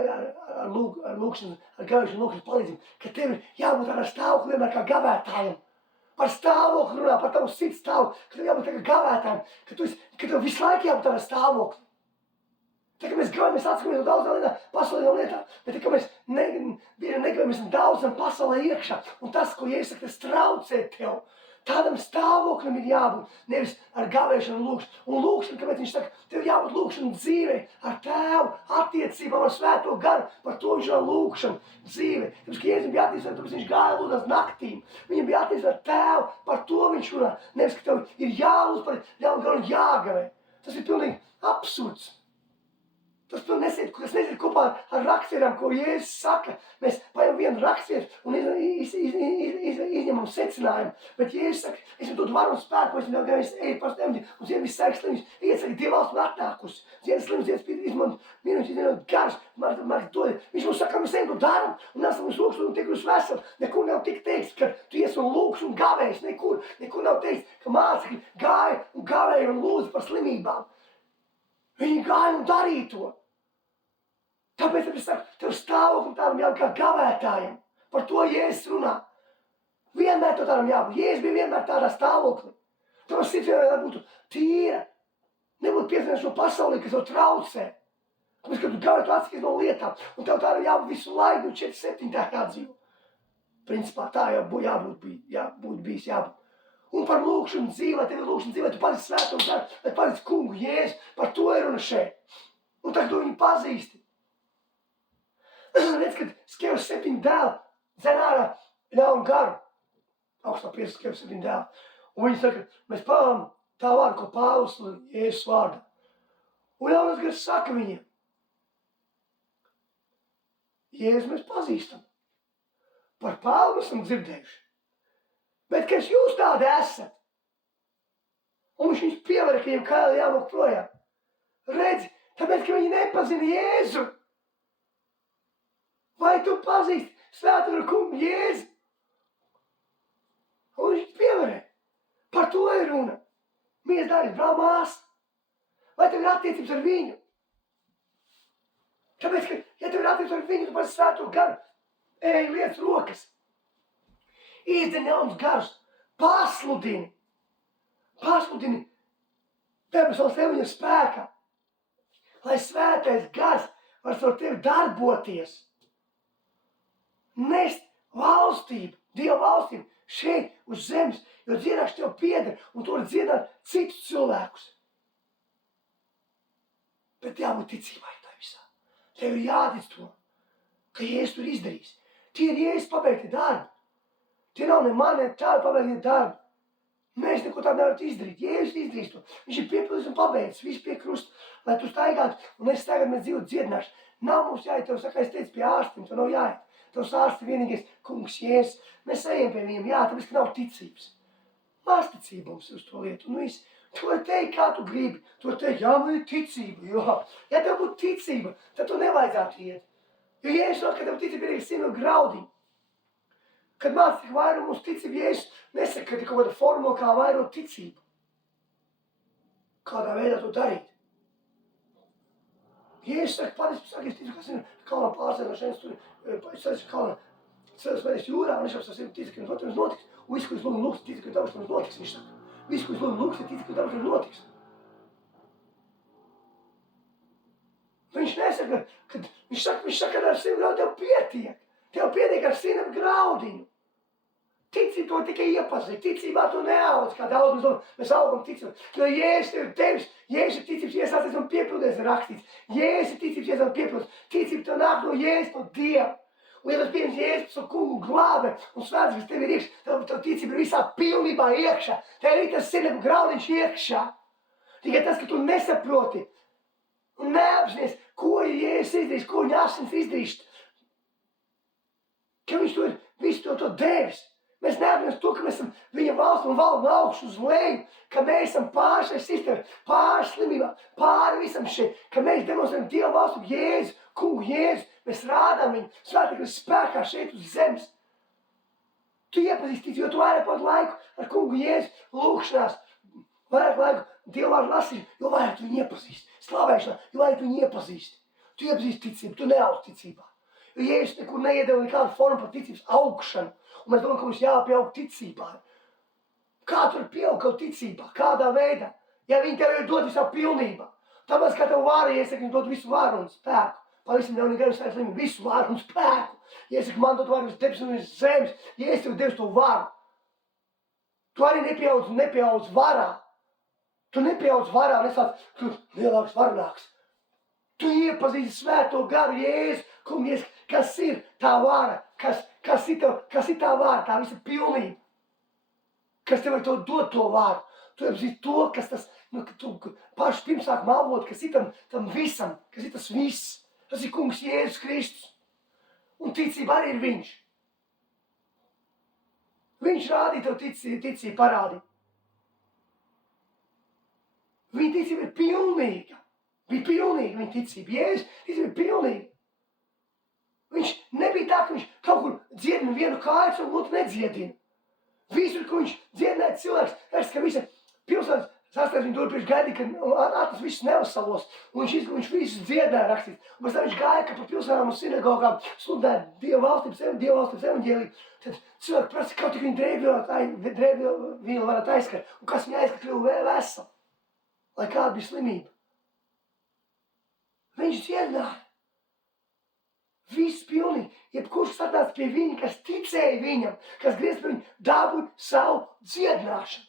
ar lūkšanu, ar gājušanu lūkšanu palīdzību, ka tev ir jābūt tādā stāvokli vienmēr kā gavētājiem. Par stāvokli runā, par tavu sirds stāvokli, ka tev jābūt kā gavētājiem, ka tev visu laiku jābūt tādā stāvokli. Tā kā mēs gribam, mēs atskamies no daudzām lietām, pasaulīgām lietām, bet tā kā mēs negribam, mēs daudzam pasaulē iekšā. Un tas, ko Jēzus saka, tas traucē tev. Tādam stāvoklim ir jābūt, nevis ar gavēšanu un lūkšanu. Un lūkšanu, kāpēc viņš saka, tev jābūt lūkšanu dzīvē, ar tēvu, attiecībām, ar svēto garu, par to viņš ir lūkšanu dzīvē. Tāpēc, ka Jēzus bija attiecībā, tāpēc viņš gāja lūdās naktīm. Viņam bija attiecībā ar tēvu, par to viņš runā. Nevis, ka tev ir jālūdz par ļaunu garu un jāgavē. Tas ir pilnīgi absurds. Tas nesiet kopā ar rakstierām, ko Jēzus saka. Mēs paņemam vienu rakstieru un izņemam secinājumu. Bet Jēzus saka, es viņam dod varu un spēku, es viņam eju par stemdi, un zinu viss sēk slims. Iet saka, Dieva valsts man atnākusi. Zinu slims, izmantot garš, viņš mums saka, mēs ejam to daram, un nesam uz lūkšanu un tiek uz veselu. Nekur nav tik teikts, ka tu ies un lūkšu un gavējs, nekur nav teikts, ka mācekļi gāja un gavēja un lūdza par slimībām. Viņi gāja un darīja to. Tāpēc es saku, tev stāvoklim tādam jābūt kā gavētājiem. Par to Jēzus runā. Vienmēr to tādam jābūt. Jēzus bija vienmēr tādā stāvoklī. Tava sirds vienmēr būtu tīra. Nebūtu piesaistīts no pasaulī, kas tev traucē. Tāpēc, kad tu gavēji, tu atskaties no lietām. Un tev tādam jābūt visu laiku, un 4-7 tā jādzīvo. Principā tā jābūt bijis. Un par lūkšanu dzīvē, tev ir lūkšana dzīvē, tu palic svēto garu, lai palic kungu Jēzus. Par to ir runa šeit. Un tagad tu viņu pazīsti. Redz, kad Skevas 7 dēli dzen ārā ļaunu garu. Augstā priestera Skevas 7 dēli. Un viņi saka, mēs pavēlam tā vārdu, ko Pāvils un Jēzus vārdā. Un ļaunais gars saka viņiem, Jēzus mēs pazīstam. Par Pāvilu esam dzirdējuši. Bet, ka jūs tādi esat. Un viņš viņus pievara, ka viņiem kādā jānāk projām. Redzi, tāpēc, ka viņi nepazina Jēzu. Vai tu pazīsti svēto kungu Jēzu? Un viņš pievarē. Par to ir runa. Mīļais dārgais brāl, māsa. Vai tev ir attiecības ar viņu? Tāpēc, ka, ja tev ir attiecības ar viņu, tu par svēto garu, ej liec rokas. Izdeni ļaunus garus. Pasludini. Debesu valsts evaņģeļa spēkā. Lai svētais gars var ar tevi darboties. Nest valstību, Dieva valstību šeit uz zemes, jo dziedāšana tev pieder un to var dziedāt citus cilvēkus. Bet jābūt ticībai tā visā. Tev ir jātic to, ka Jēzus tur izdarīs. Tie ir Jēzus pabeigti darbi. Tie nav ne mani, ne tādi pabeigti darbi. Mēs neko tādu nevaram izdarīt. Jēzus izdarīs to. Viņš ir piepildījis un pabeidzis visu pie krusta, lai tu staigātu un es tagad mēs dzīvotu dziedināšanu. Nav mums jāiet, tev saka, es teicu pie ārstiem, tev nav jāiet. Tavs ārsts ir vienīgais kungs Jēzus. Mēs ejam pie viņiem, tāpēc, ka nav ticības. Māsticība mums uz to lietu. Un viss, tu vari teikt, kā tu gribi. Tu vari teikt, jā, man ir ticība. Jo. Ja tev būtu ticība, tad tu nevajadzētu iet. Jo Jēzus saka, ka tev ticība ir sīnu graudī. Kad māc tik vairo mums ticību, Jēzus nesaka, ka ir kaut kāda formula, kā vairot ticību. Kādā veidā to darīt. Jēzus saka, patiesi, es ticu, kas ir kalnā pārsēdošanas, es esmu kalnā ceļas jūrā, un es jau ticu, ka jums notiks. Un visu, ko jūs lūgsiet, ticu, ka jums notiks, viņš saka. Visu, ko jūs lūgsiet, ticu, ka jums notiks. Viņš saka, ar 100 graudu tev pietiek. Tev pietiek ar 100 graudiņu. Ticība to tikai iepazīt. Ticībā to neaudz, kā daudz mēs augam ticībā. Jo Jēzus tev ir tevis, Jēzus ir ticības iesācies un piepildies ir rakstīts. Jēzus ir ticības iesācies un piepildies. Ticība tev nāk no Jēzus, no Dieva. Un ja tas pieņems Jēzus par kungu glābe un svēts, kas tev ir iekšā, tev ticība ir visā pilnībā iekšā. Tev ir tas 100 graudiņš iekšā. Tikai tas, ka tu nesaproti un neapzinies, ko ir Jēzus izdarījis, ko viņa asins izdarījis. Ka viņš to ir visu to devis. Mēs neapzināmies to, ka mēs esam viņa valsts un valdam no augšu uz leju, ka mēs esam pāri šai sistēmai, pāri slimībām, pāri visam šeit, ka mēs demonstrējam Dieva valstu Jēzu, kungu Jēzu, mēs rādām viņu svētīgās spēkā šeit uz zemes. Tu iepazīsti, jo tu vairāk pat laiku ar kungu Jēzu lūkšanās, vairāk laiku Dieva vārdu lasīt, jo vairāk tu viņu iepazīsti. Slavēšanā, jo vairāk tu viņu iepazīsti. Tu iepazīsti ticību, tu neaug ticībā. Jo Jēzus nekur neiedeva nekādu formu par ticības augšanu. Un mēs domājam, ka mums jāpieaug ticībā. Kā tur pieaug kaut ticībā? Kādā veidā? Ja viņi tev ir dod visā pilnībā. Tāpēc, kā tev vāra, iesaka, viņi dod visu vāru un spēku. Pavisam jau negadus slimību, visu vāru un spēku. Iesaka, man dod vāru uz debes un uz zemes. Ja es tev devis to vāru. Tu arī nepieaudz varā. Tu nepieaudz varā, nesāc kļūt lielāks varnāks. Tu iepazīsti svēto garu Jēzu, kungies, kas ir tā vara, kas ir tā vara, tā visa pilnība. Kas tev var to dot to varu. Tu iepazīsti to, kas tas, tu paši pirmsākuma avot, kas ir tam visam, kas ir tas viss. Tas ir kungs Jēzus Kristus. Un ticība arī ir viņš. Viņš rādīja tev ticību parādīja. Viņa ticība ir pilnīga. Bija pilnīga viņa ticība. Jēzus ticība ir pilnīga. Viņš nebija tā, ka viņš kaut kur dziedina vienu kāju un otru nedziedina. Visur, kur viņš dziedināja cilvēks, redz, ka visa pilsētas sastāvs viņu tur priekš gaidīja, ka atas visus neuzsalos. Un viņš visus dziedināja rakstīt. Un pēc tam viņš gāja, ka pa pilsētām un sinagogām sludināja Dieva valstības evaņģēliju. Tad cilvēki prasa, kaut tik viņa drēbvīlu varētu aizskart. Un kas viņa aizskart kļuva vesela. Lai kāda bija slimība. Viņš dziedināja. Viss pilnīgi. Jebkurš atnāca pie viņa, kas ticēja viņam, kas griez pie viņu, dabūja savu dziedināšanu.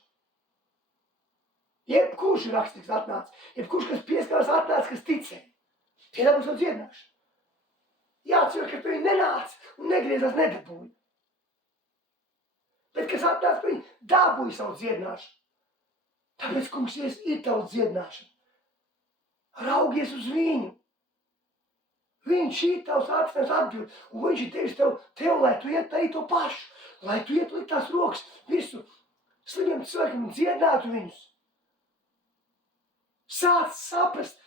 Jebkurš ir rakstīts atnāca. Jebkurš, kas pieskārās atnāca, kas ticēja. Tie dabūja savu dziedināšanu. Jā, cilvēki, kas pie viņa nenāca un negriezās, nedabūja. Bet, kas atnāca pie viņa, dabūja savu dziedināšanu. Tāpēc, kungs, ir tava dziedināšana. Raugies uz viņu. Viņš ir tavs atstājums atbild, un viņš ir tevis tev, lai tu iet arī to pašu, lai tu iet likt tās rokas visu slimiem cilvēkiem un dziedinātu viņus. Sāc saprast,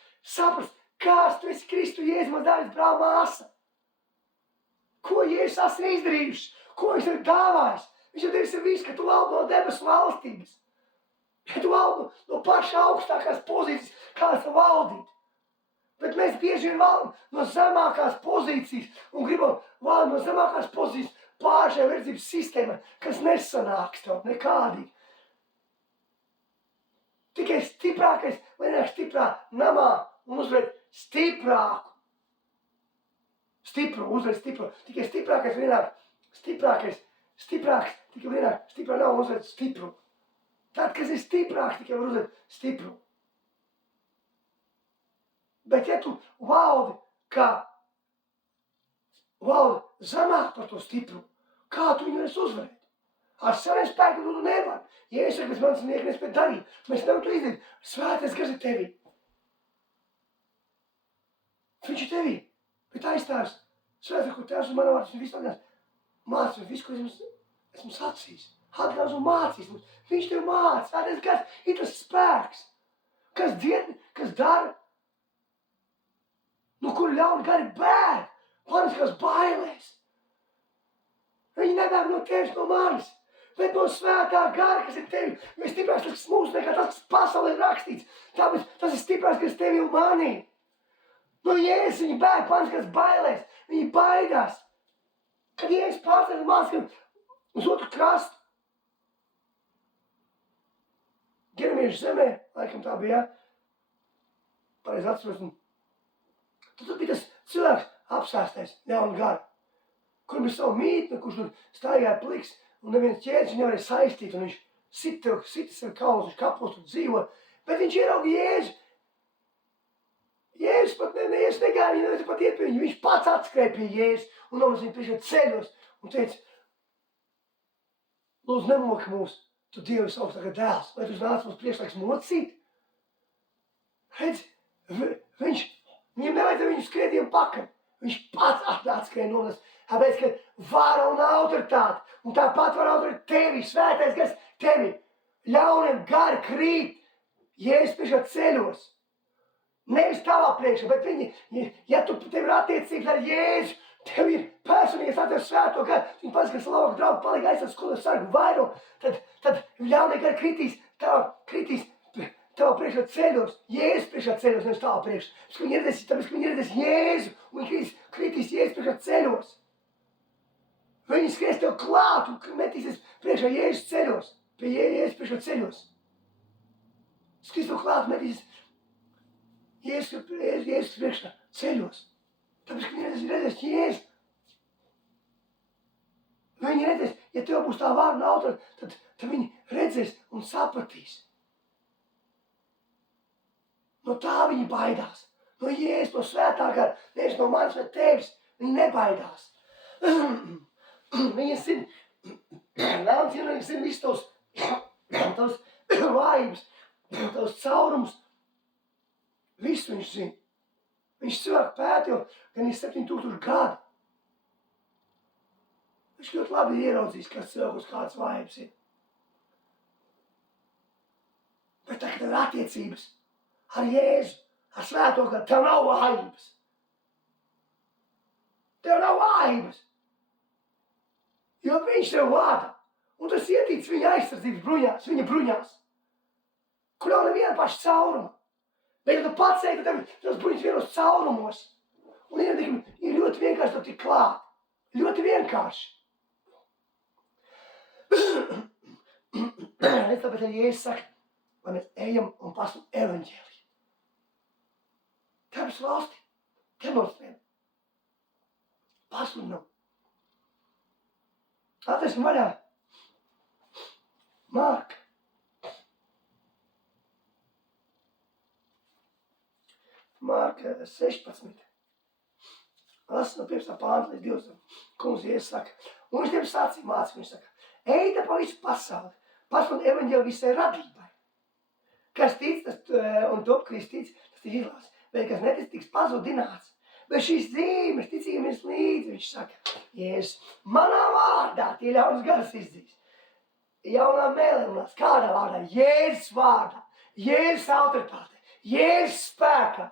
kāds tu esi Kristu Jēzus, man dāvis brāl māsa. Ko Jēzus esmu izdarījuši, ko viņš tev dāvājis. Viņš jau tevis ir viss, ka tu valdi no debesu valstības. Ja tu valdi no paša augstākās pozīcijas, kāds tu valdīt. Bet mēs bieži vien valdam no zemākās pozīcijas un gribam valdīt no zemākās pozīcijas pāršai verdzības sistēmai, kas nesanāks tev nekādīgi. Tikai stiprākais, vai nāk stiprā namā un uzvarēt stiprāku. Uzvarēt stipru. Tikai stiprākais vienāk stiprāks, tikai vienāk stiprā nav uzvarēt stipru. Tad, kas ir stiprāks, tikai var uzvarēt stipru. Bet ja tu valdi zemāk par to stipru, kā tu viņu varēsi uzvarēt? Ar saviem spēkiem tu nevari. Ja es saku, mans nieki nespēj darīt, mēs nevaram to izdarīt. Svētais gars ir tevī. Viņš ir tevī. Bet aizstāvis. Svētais, ko tevs uz manā vārds, viņš visu atgādās. Mācīs, visu, ko esmu sacījis. Atgādās un mācīs. Viņš tev mācīs. Svētais gars ir tas spēks. Kas dzied, kas dara. No kura ļauni gari bēg, paniskās bailēs. Viņi nebēg no tevis, no manis, bet no svētā gara, kas ir tevi. Jo stiprāks tas mūsu nekā tas, kas pasaulē ir rakstīts. Tāpēc tas ir stiprāks, kas tevi un manī. No Jēzus viņi bēg paniskās bailēs, viņi baidās. Kad Jēzus pārstāv mācekļiem uz otru krastu. Ģeramiešu zemē, laikam tā bija, pareizi atceros. Tad bija tas cilvēks, apsēstais ļauna gara. Kur bija savu mītni, kurš tur staigāja pliks, un neviens ķēdes viņu nevarēja saistīt, un viņš sita sev kaulus, viņš kapos tur dzīvo, bet viņš ieraudzīja Jēzu. Jēzus pat Jēzus negāja, viņa nevarēja pat iet pie viņu, viņš pats atskrēja pie Jēzus, un nomaz viņu priekšā ceļos, un teica, lūdzu, nemoki mūs, tu Dievu visaugstākā dēls, vai tu nāc mums priekšlaiks mocīt? Redz, viņam nevajadzēja viņu skrietiem pakaļ, viņš pats atskrēja nomaz, tāpēc, ka vara un autoritāte, un tāpat var autoritāte tevi, svētais gars tevi, ļauniem gari krīt, Jēzus priekšā ceļos. Nevis tavā priekšā, bet viņi, ja tu tev ir attiecības ar Jēzu, tev ir personīgais attiecības svēto garu, viņi pats, ka slavāk draugi palika aizsardz skolas sargu vairumu, tad ļaunie gari kritīs tavā priekšā ceļos, Jēzus priekšā ceļos, nevis tavā priekšā. Tāpēc, ka viņi redzēs Jēzu, un viņi kritīs Jēzus priekšā ceļos. Viņi skries tev klāt un metīsies priekšā Jēzus ceļos, pie Jēzus priekšā ceļos. Skries tev klāt, metīsies Jēzus priekšā ceļos. Tāpēc, ka viņi redzēs Jēzu. Viņi redzēs, ja tev būs tā vārda un autoritāte, tad viņi redzēs un sapratīs. No tā viņi baidās. No Jēzus, no svētā gara, nevis no manis vai tevis. Viņi nebaidās. Viņi zina, ļauns ienaidnieks zina visus tavs vājības, tavs caurumus. Visu viņš zina. Viņš cilvēku pēta jau gan 7000 gadu. Viņš ļoti labi ieraudzīs, kas cilvēkus kādas vājības ir. Bet tā, ka tev ir attiecības ar Jēzu, ar svēto garu, tev nav vājības. Tev nav vājības. Jo viņš tev vada. Un tas ietīts viņa aizsardzības bruņās, viņa bruņās. Kur nav neviena paša cauruma. Bet, ja tu pats ej, tad tas bruņas vienos caurumos. Un ir ļoti vienkārši to tik klāt. Ļoti vienkārši. Es tāpēc arī Jēzus saka, lai mēs ejam un pasludinām evaņģēliju. Tāpēc valsti demonstrējam. Pasludinām. Atrasim vaļā Marka. Marka 16. Lasu no 15. pānta līdz 20. Kungs Jēzus saka. Un viņš tiem sacīja mācīja, viņš saka, ejiet pa visu pasauli, pasludiniet evaņģēliju visai radībai. Kas tic, tas un top, kas tic, tas ir izlās. Bet kas netic, tiks pazudināts. Bet šīs zīmes, ticīgiem ir līdzi, viņš saka, Jēzus, manā vārdā tie ļaunas garas izdzīs. Jaunā mēlēnās, kādā vārdā? Jēzus vārdā, Jēzus autoritāte, Jēzus spēkā,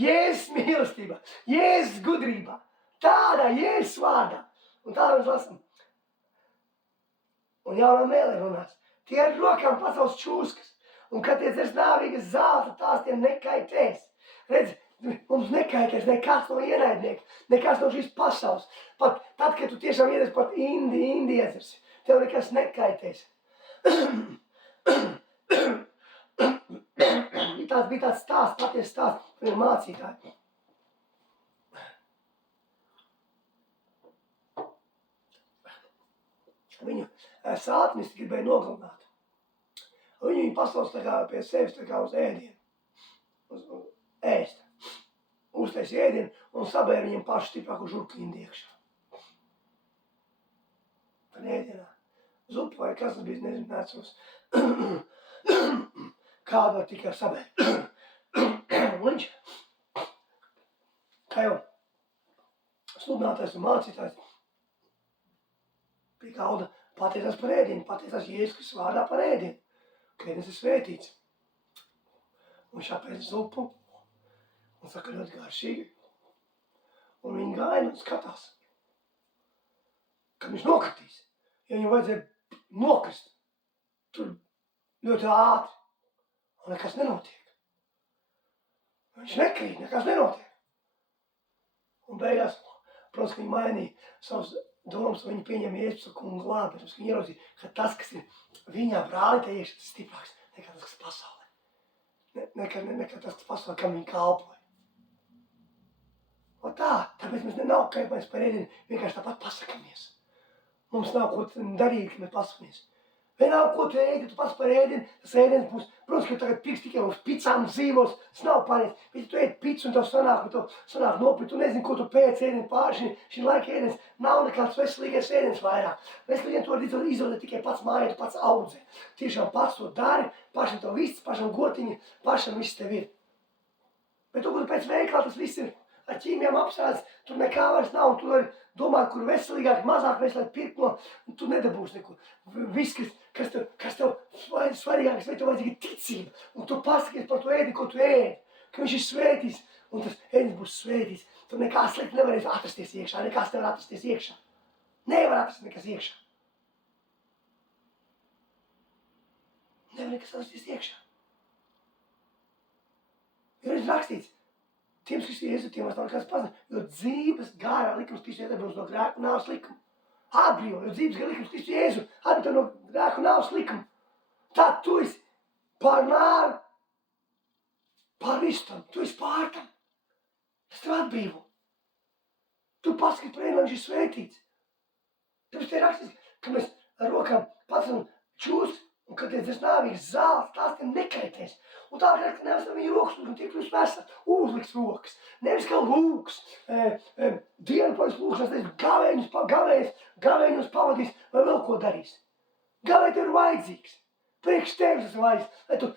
Jēzus mīlestībā, Jēzus gudrībā. Tādā Jēzus vārdā. Un tā mēs lasam. Un jaunā mēlēnās, tie ar rokām pasaules čūskas. Un kad tie dzers nāvīgas zāles, tās tiem nekaitēs. Redz, mums nekaitēs nekas no ienaidnieka, nekas no šīs pasaules. Pat tad, kad tu tiešām iedēsi pat Indi iedzersi, tev nekas nekaitēs. Bija tāds stāsts, patiesi stāsts, viņa mācītāji. Viņu sātnis gribēja nogalināt. Viņu pasaules tā kā pie sevis tā kā uz ēdienu. Uz ēst. Uztais ēdienu un sabēja viņam pašu stiprāku žurklīnu iekšā. Tad ēdienā. Zupa vai kas tas bija, nezinu, necos. Kādu var tikai sabēja. Viņš, kā jau sludinātājs un mācītājs, pie galda pateicās par ēdienu, pateicās Jēzus Kristus vārdā par ēdienu, ka ēdienas ir svētīts. Un viņš apēd zupu un saka, ļoti garšīgi. Un viņi gaida un skatās, kad viņš nokritīs. Ja viņam vajadzēja nokrist, tur ļoti ātri, un nekas nenotiek. Viņš nekrīt, nekas nenotiek. Un beigās, protams, ka viņi mainīja savus domas, viņi pieņem Jēzus kungu glābi, bet viņi ieraudzīja, ka tas, kas ir viņā brālītē iekšā, tas stiprāks nekā tas, kas pasaulē. Nekā tas, kas pasaulē, kam viņi kalpoja. O tā, tāpēc mēs nav, ka mēs par ēdienu vienkārši tāpat pasakamies. Mums nav ko darīt, ka mēs pasakamies. Vienalga, ko tu ēdi, tu pats par ēdienu, tas ēdiens būs, protams, ka tagad pirks tikai uz picām dzīvos, tas nav pareizi. Bet ja tu ēdi picu un tev sanāk nopīt, tu nezini, ko tu pēc ēdienu pāri, šī laika ēdiens nav nekāds veselīgais ēdiens vairāk. Veselīgiem to izolēt tikai pats mājā, tu pats audzē. Tiešām pats to dari, pašam tev viss, pašam gotiņi, pašam viss tev ir. Bet tu, kur pēc veikala tas viss ir ar ķīmijām apsēdz, tur nekā vairs nav, un tu vari domāt, kur veselīgāk, mazāk veselīgi pirkt no, un tu nedabūsi neko. Viss, kas tev svarīgākais, vai tev vajadzīga ticība, un tu pasakies par to ēdi, ko tu ēdi, ka viņš ir svētīts, un tas ēdis būs svētīts. Tur nekā slikti nevarēs atrasties iekšā, nekas nevar atrasties iekšā. Nevar atrast nekas iekšā. Nevar nekas atrasties iekšā. Jo ir rakstīts, tiem, kas ir Jēzu, tiem vairs nav nekāds pazina, jo dzīves gārā likums Kristu Jēzu atbrīvos no grēku nāves likuma. Atbrīvo, jo dzīves gārā likums Kristu Jēzu atbrīvo no grēku nāves likuma. Tad tu esi pār nāvi, pār visu tam, tu esi pār tam. Tas tev atbrīvo. Tu paskaties par ēdienu, viņš ir svētīts. Tāpēc te ir rakstīts, ka mēs ar rokām pacelam čūs, un kad ir nāvīgs zāles, tās tiem nekaitēs. Un tā, ka nevis viņu rokas, un tie kļūst veseli, uzliks rokas. Nevis kā lūks, dienu pēc lūkšanas, nezinu, gavēņus pavadīs, vai vēl ko darīs. Gavēņi tev ir vajadzīgs. Priekš tevis tas ir vajadzīgs, lai tu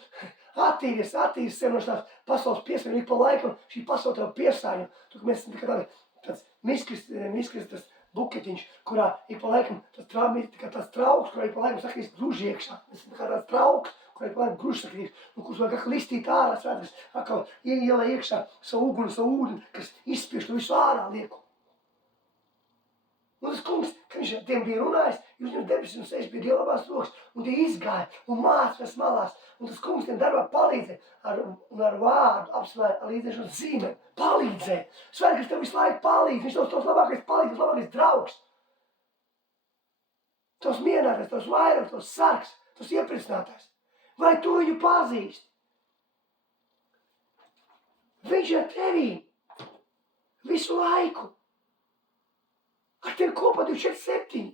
attīries sev no šās pasaules piesārņojuma, ik pa laikam šī pasaule tev piesārņo. Tu, ka mēs esam tāds miskris tas buketiņš, kurā ik pa laikam tāds trauks, kurā ik pa laikam sakrīs gruži iekšā. Mēs esam tāds trauks, kurā ik pa laikam gruži sakrīs, un kurš vajag listīt ārā, svētkas, atkal ielē iekšā savu uguni, savu ūdeni, kas izspiež to visu ārā lieku. Un tas kungs, ka viņš tiem bija runājis, jūs viņam debesis un sēž pie Dieva labās rokas, un tie izgāja un mācās malās. Un tas kungs tiem darbā palīdzēja ar vārdu, apsvēra, ar līdzēšanas zīmēm. Palīdzēja. Svētkas tev visu laiku palīdz. Viņš tavs labākais palīdz, tavs labākais draugs. Tavs mierinātājs, tavs vairāk, tavs sargs, tavs iepriecinātājs. Vai tu viņu pazīsti? Viņš ir tevī visu laiku. Ar tevi kopā 24/7.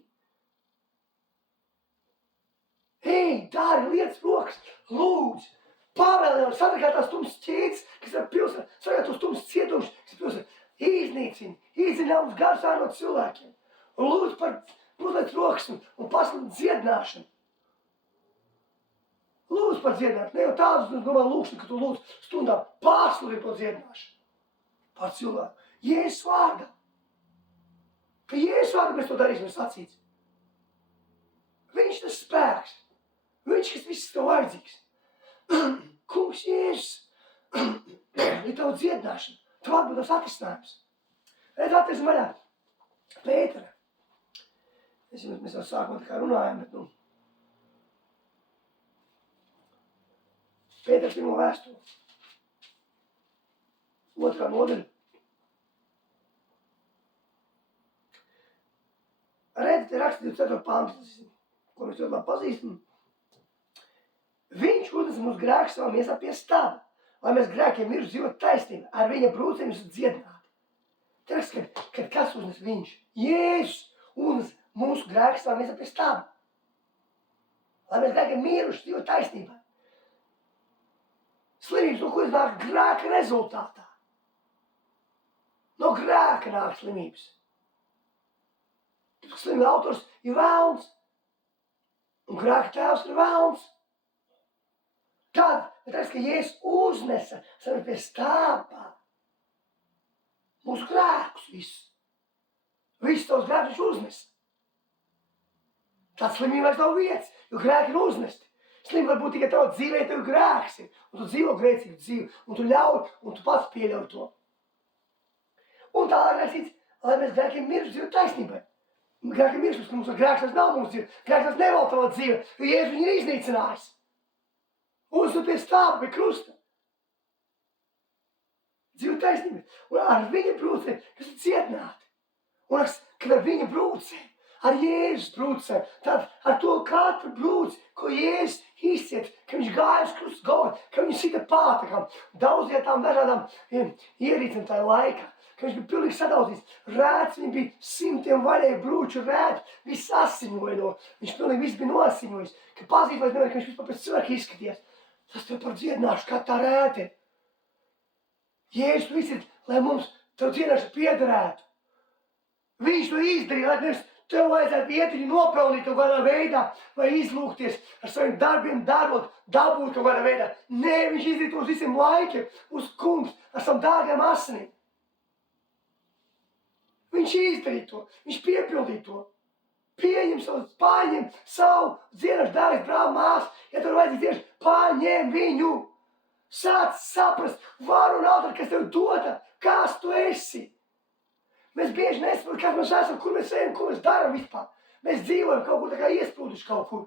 Ej, dari, liec rokas, lūdz, pavēlē, sadrikā tās tumsas ķēdes, kas ir pilsē, sadrikā tos tumsas cietuši, kas ir pilsē, iznīcina ļaunas gars ārā no cilvēkiem. Un lūdz liec rokas un pasludini dziedināšanu. Lūdz par dziedināšanu, ne jau tādus, domā, lūkšanu, ka tu lūdz stundām pārsludini par dziedināšanu. Par cilvēku. Jēzus vārdā. Ka Jēzus vārdā mēs to darīsim, ir sacīts. Viņš tas spēks. Viņš, kas viss tev vajadzīgs. Kungs Jēzus ir tavu dziedināšanu. Tev atbildos atrisinājums. Redz, atriesim vaļā Pētera. Mēs jau sākumā tā kā runājam, bet Pēters pirmo vēstuli. 2. nodaļa. Redz, te raksta 24. pāns, ko mēs ļoti labi pazīstam. Viņš uznes mūsu grēku savā miesā pie stāva, lai mēs grēkiem miruši dzīvot taisnību, ar viņa brūcēm esam dziedināti. Te raksta, kad kas uznes viņš? Jēzus uznes mūsu grēku savā miesā pie stāva, lai mēs grēkiem miruši dzīvot taisnībā. Slimības, no ko iznāk grēka rezultātā. No grēka nāk slimības. Slimība autors ir velns, un grēka tēvs ir velns. Tad, bet redz, ka Jēzus uznesa sevi pie stāvā mūsu grēkus visus. Visus tavus grēkus viņš uznesa. Tāds slimība vairs nav vietas, jo grēki ir uznesti. Slimība var būt tikai tava dzīvē, tev grēks ir, un tu dzīvo grēcīgu dzīvi, un tu ļauj, un tu pats pieļauj to. Un tālāk rakstīts, lai mēs grēkiem miruši dzīvot taisnībai. Grēkiem miruši, ka mums grēks vairs nav mūsu dzīve, grēks vairs nevēl tava dzīve, jo Jēzus viņu ir iznīcinājis. Un tu pie stāva, pie krusta. Dzīvo taisnībai. Un ar viņa brūcēm, kas ir dziedināti. Un kad ar viņa brūcēm, ar Jēzus brūcēm, tad ar to katru brūci, ko Jēzus izciet, ka viņš gāja uz krustu Golgotā, ka viņš sita pātakām, daudzietām dažādām ierīcēm tajā laikā, ka viņš bija pilnīgi sadauzīts. Rēts, viņam bija 100 vaļēju brūču rēt, viss asiņoja no, viņš pilnīgi viss bija noasiņojis, ka pazīt vairs nevar, ka viņš vispār pēc cilvēka izskaties. Tas tev par dziedināšu, kā tā rēti. Jēzus visi, lai mums tev dziedināšu piederētu. Viņš to izdarīja, lai nevis tev vajadzētu vietiņu nopelnīt kaut kādā veidā vai izlūgties ar saviem darbiem, dabūt kaut kādā veidā. Nē, viņš izdarīja to uz visiem laikiem, uz kungs, ar savam dārgiem asinīm. Viņš izdarīja to, viņš piepildīja to. Paņem savu dziedināšu dārgas brāli māsu, ja tev vajadzīgs tieši paņem viņu. Sāc saprast varu un autoru, kas tev dota, kas tu esi. Mēs bieži nesaprotam, kas mēs esam, kur mēs ejam, ko mēs darām vispār. Mēs dzīvojam kaut kur tā kā iesprūduši kaut kur.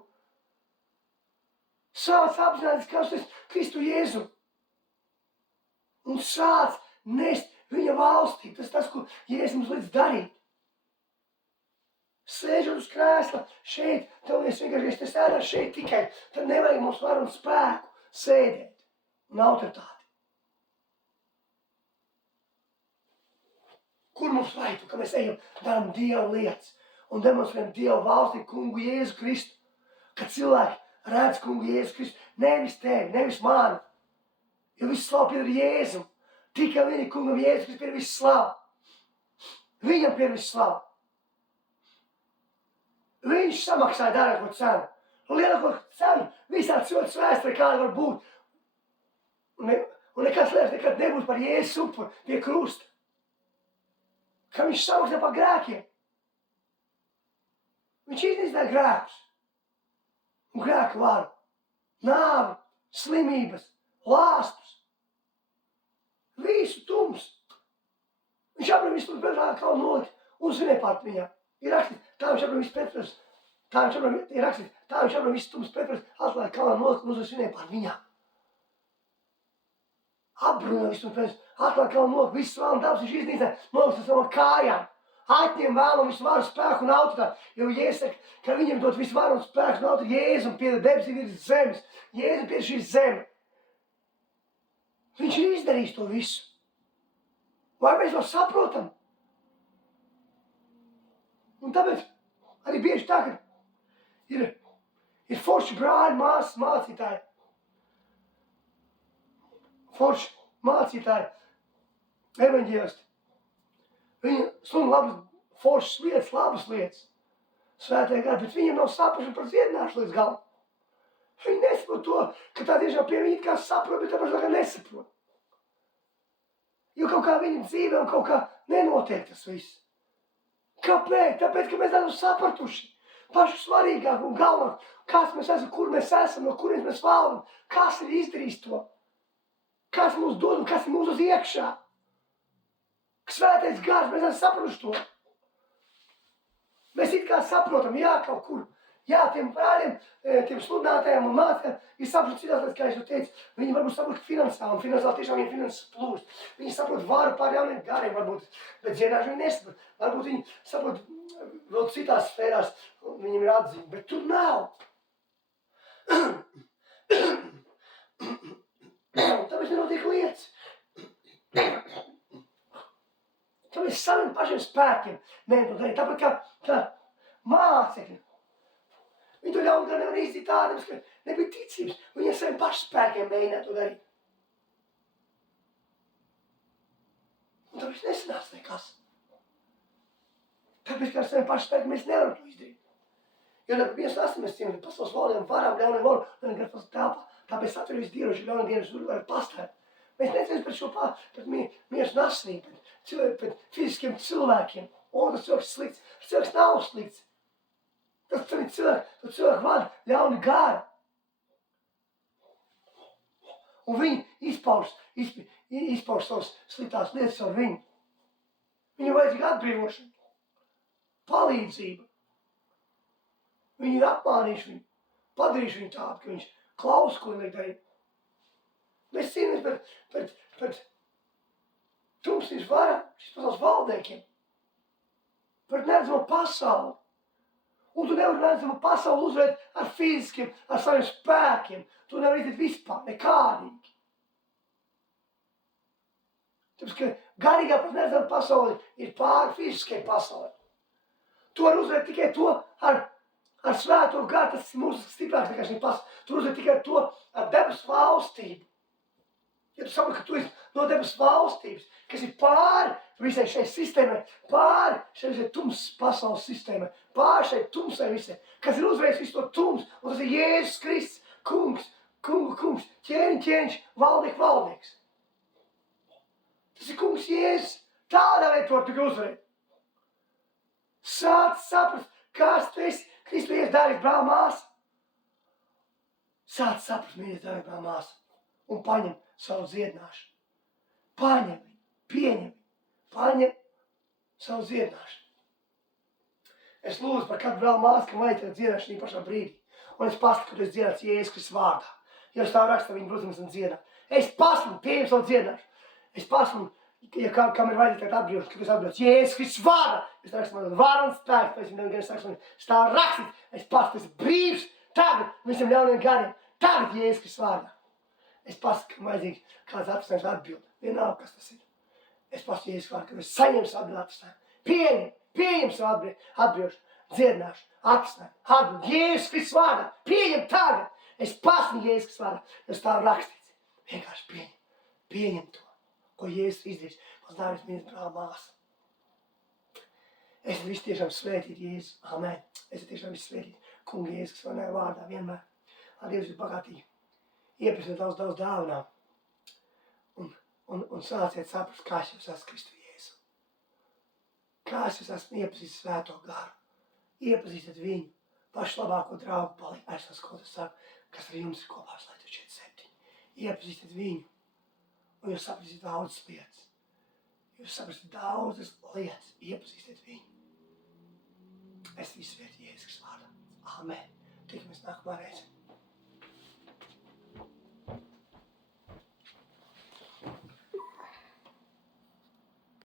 Sāc apzināties, kas tu esi Kristu Jēzu. Un sāc nest viņa valstī. Tas tas, ko Jēzus mums līdz darīt. Sēžot uz krēsla šeit, tev es vienkārši, es sēdās šeit tikai, tad nevajag mums varu un spēku sēdēt un autoritāti. Kur mums vajag to, ka mēs ejam, darām Dieva lietas un demonstrējam Dieva valstī kungu Jēzu Kristu, ka cilvēki redz kungu Jēzu Kristu, nevis tevi, nevis mani, jo viss slavu pieder Jēzum, tikai viņa kungam Jēzu Kristu pieder viss slavu, viņam pieder viss slavu. Viņš samaksāja dārgāko cenu, lielāko cenu visā cilvēks vēsturē, kāda var būt, un nekas liekas nekad nebūs par Jēzus upuri pie krusta. Ka viņš samaksā par grēkiem. Viņš iznīcināja grēkus. Un grēku varu, nāvi, slimības, lāstus. Visu tums. Viņš apbrīd visu tums Petrā kalnu nolikt un svinēja pārt viņam. Ir rakstīts, tā viņš apbrīd visu Petras. Tā viņš apbrīd visu tums Petras atklāt kalnu nolikt un svinēja pārt viņam. Apbrūna visu un pēc atklāt kalnu nolikt, visu vēlam dabas viņš iznīcināja, nolikt ar savām kājām. Atņem vēlam visu varu, spēku un autoritāti, jo Jēzus saka, ka viņam dot visu varu un spēku un autoritāti. Jēzum pieder debesī virs zemes, Jēzum pieder šī zeme. Viņš ir izdarījis to visu. Vai mēs to saprotam? Un tāpēc arī bieži tā, ka ir forši brāļi, māsas, mācītāji. Forši mācītāji, evaņģēlisti. Viņi slun labas, foršas lietas, labas lietas. Svētajā garā, bet viņiem nav saprašana par dziedināšanu līdz galam. Viņi nesaprot to, ka tā tiešām pie viņi kā saprot, bet tāpēc kā nesaprot. Jo kaut kā viņa dzīvē un kaut kā nenotiek tas viss. Kāpēc? Tāpēc, ka mēs esam sapratuši pašu svarīgāku un galvenāku, kas mēs esam, kur mēs esam, no kurienes mēs valdam, kas ir izdarījis to. Kas mums dod un kas ir mūsu uz iekšā? Svētais gars, mēs esam sapratuši to. Mēs it kā saprotam, jā, kaut kur. Jā, tiem brāļiem, tiem sludinātājiem un mācējiem ir saprot citās lietas, kā es jau teicu. Viņi varbūt saprot finansāli, un finansāli tiešām viņa finanses plūst. Viņi saprot varu pār jauniem gariem, varbūt, bet dziedināšanu viņi nesaprot. Varbūt viņi saprot vēl citās sfērās, viņiem ir atziņa, bet tur nav. Tāpēc nenotiek lietas. Tāpēc saviem pašiem spēkiem mēģināt to darīt. Tāpēc kā mācekļi. Viņi to ļaunu gar nevar izdarīt tādiem, ka nebija ticības. Viņi ar saviem pašu spēkiem mēģināja to darīt. Un tāpēc nesanāca nekas. Tāpēc, ka ar saviem pašu spēkiem mēs nevaram to izdarīt. Jo ne par 1,8 mēs cīnām pasaules valdiem, varām, ļauniem valdiem, un gar pasaules telpā. Tāpēc atveries Dievu, šī ļauniem dienas tur var pastāvēt. Mēs necīnamies par šo pret miesu un asinīm, pret fiziskiem cilvēkiem. O, tas cilvēks slikts. Tas cilvēks nav slikts. Tas cilvēku vada ļauni gari. Un viņi izpauž savas sliktās lietas ar viņu. Viņam vajadzīga atbrīvošana, palīdzība. Viņi ir apmānījuši viņu, padarījuši viņu tādu, ka viņš klausa, ko viņi liek darīt. Mēs cīnāmies pret tumsības varam, šis pasaules valdniekiem, par neredzamo pasauli. Un tu nevari neredzamo pasauli uzvarēt ar fiziskiem, ar saviem spēkiem. Tu nevari izdarīt vispār, nekādīgi. Tāpēc, ka garīgā pat nezinu pasauli ir pāri fiziskai pasauli. Tu var uzvarēt tikai to ar svēto garu, tas ir mūsu stiprāks nekā šī pasaule. Tu uzvarēt tikai to ar debesu valstību. Ja tu saproti, ka tu esi no debesu valstības, kas ir pāri visai šai sistēmai, pāri šai visai tums pasaules sistēmai, pāri šai tumsai visai, kas ir uzvarējis visu to tums, un tas ir Jēzus Kristus, kungs, kungs, ķēniņš, valdnieks. Tas ir kungs Jēzus, tādā veidā to tikai uzvarēt. Sāc saprast, kas tu esi, Kristu Jēzus dārgais brāl māsa. Sāc saprast, mīļais dārgais brāl māsa, un paņem savu dziedināšanu. Paņem viņu, paņem savu dziedināšanu. Es lūdzu par katru brāl māsu, kam vajag dziedināšanu īpašā brīdī. Un es pasaku, ka tu esi dziedināts Jēzus Kristus vārdā. Ja es tā rakstu, viņu protams, un dziedāt. Es pasaku, pieņem savu dziedināšanu. Es pasaku, ja kam ir vajadzīgi tagad atbrīvot, ka tu esi atbrīvots Jēzus Kristus vārdā. Es rakstu, man vārdu un spēku, pēc viņam gan es rakstu, man stāv rakstīt. Es pasaku, tu esi brīvs tagad visam ļauniem gariem. Tagad Jēzus Kristus vārdā. Es pasaku, ka vajadzīgi kāds atpastājums atbild. Vienalga, kas tas ir. Es pasaku Jēzus vārdu, ka es saņemšu atbild atpastājumu. Pieņem savu atbrīvošanu, dziedināšanu, atpastājumu. Atbild Jēzus Kristus vārdā. Pieņem tagad. Es pasaku Jēzus Kristus vārdā, jo stāv rakstīts. Vienkārši pieņem to, ko Jēzus izdarīs. Mans dārgais mīļais brāl māsa. Es visu tiešām svētīt Jēzus. Amen. Es tiešām visu svētīt. Kunga Jēzus Kristus vārdā vienmēr. Lai Dievs ir bagātīgi. Iepazīstināt daudz dāvinām. Un sāciet saprast, kā es jūs esmu Kristu Jēzu. Kā es jūs esmu iepazīstināt svēto garu. Iepazīstināt viņu. Pašu labāko draugu palīdz. Es tas, ko tas saka, kas ar jums ir kopā slēdz 47. Iepazīstināt viņu. Un jūs sapratīsiet daudzas lietas. Jūs sapratīsiet daudzas lietas. Iepazīstināt viņu. Es visu vērtu Jēzus vārdā. Amen. Tikamies nākamā reize.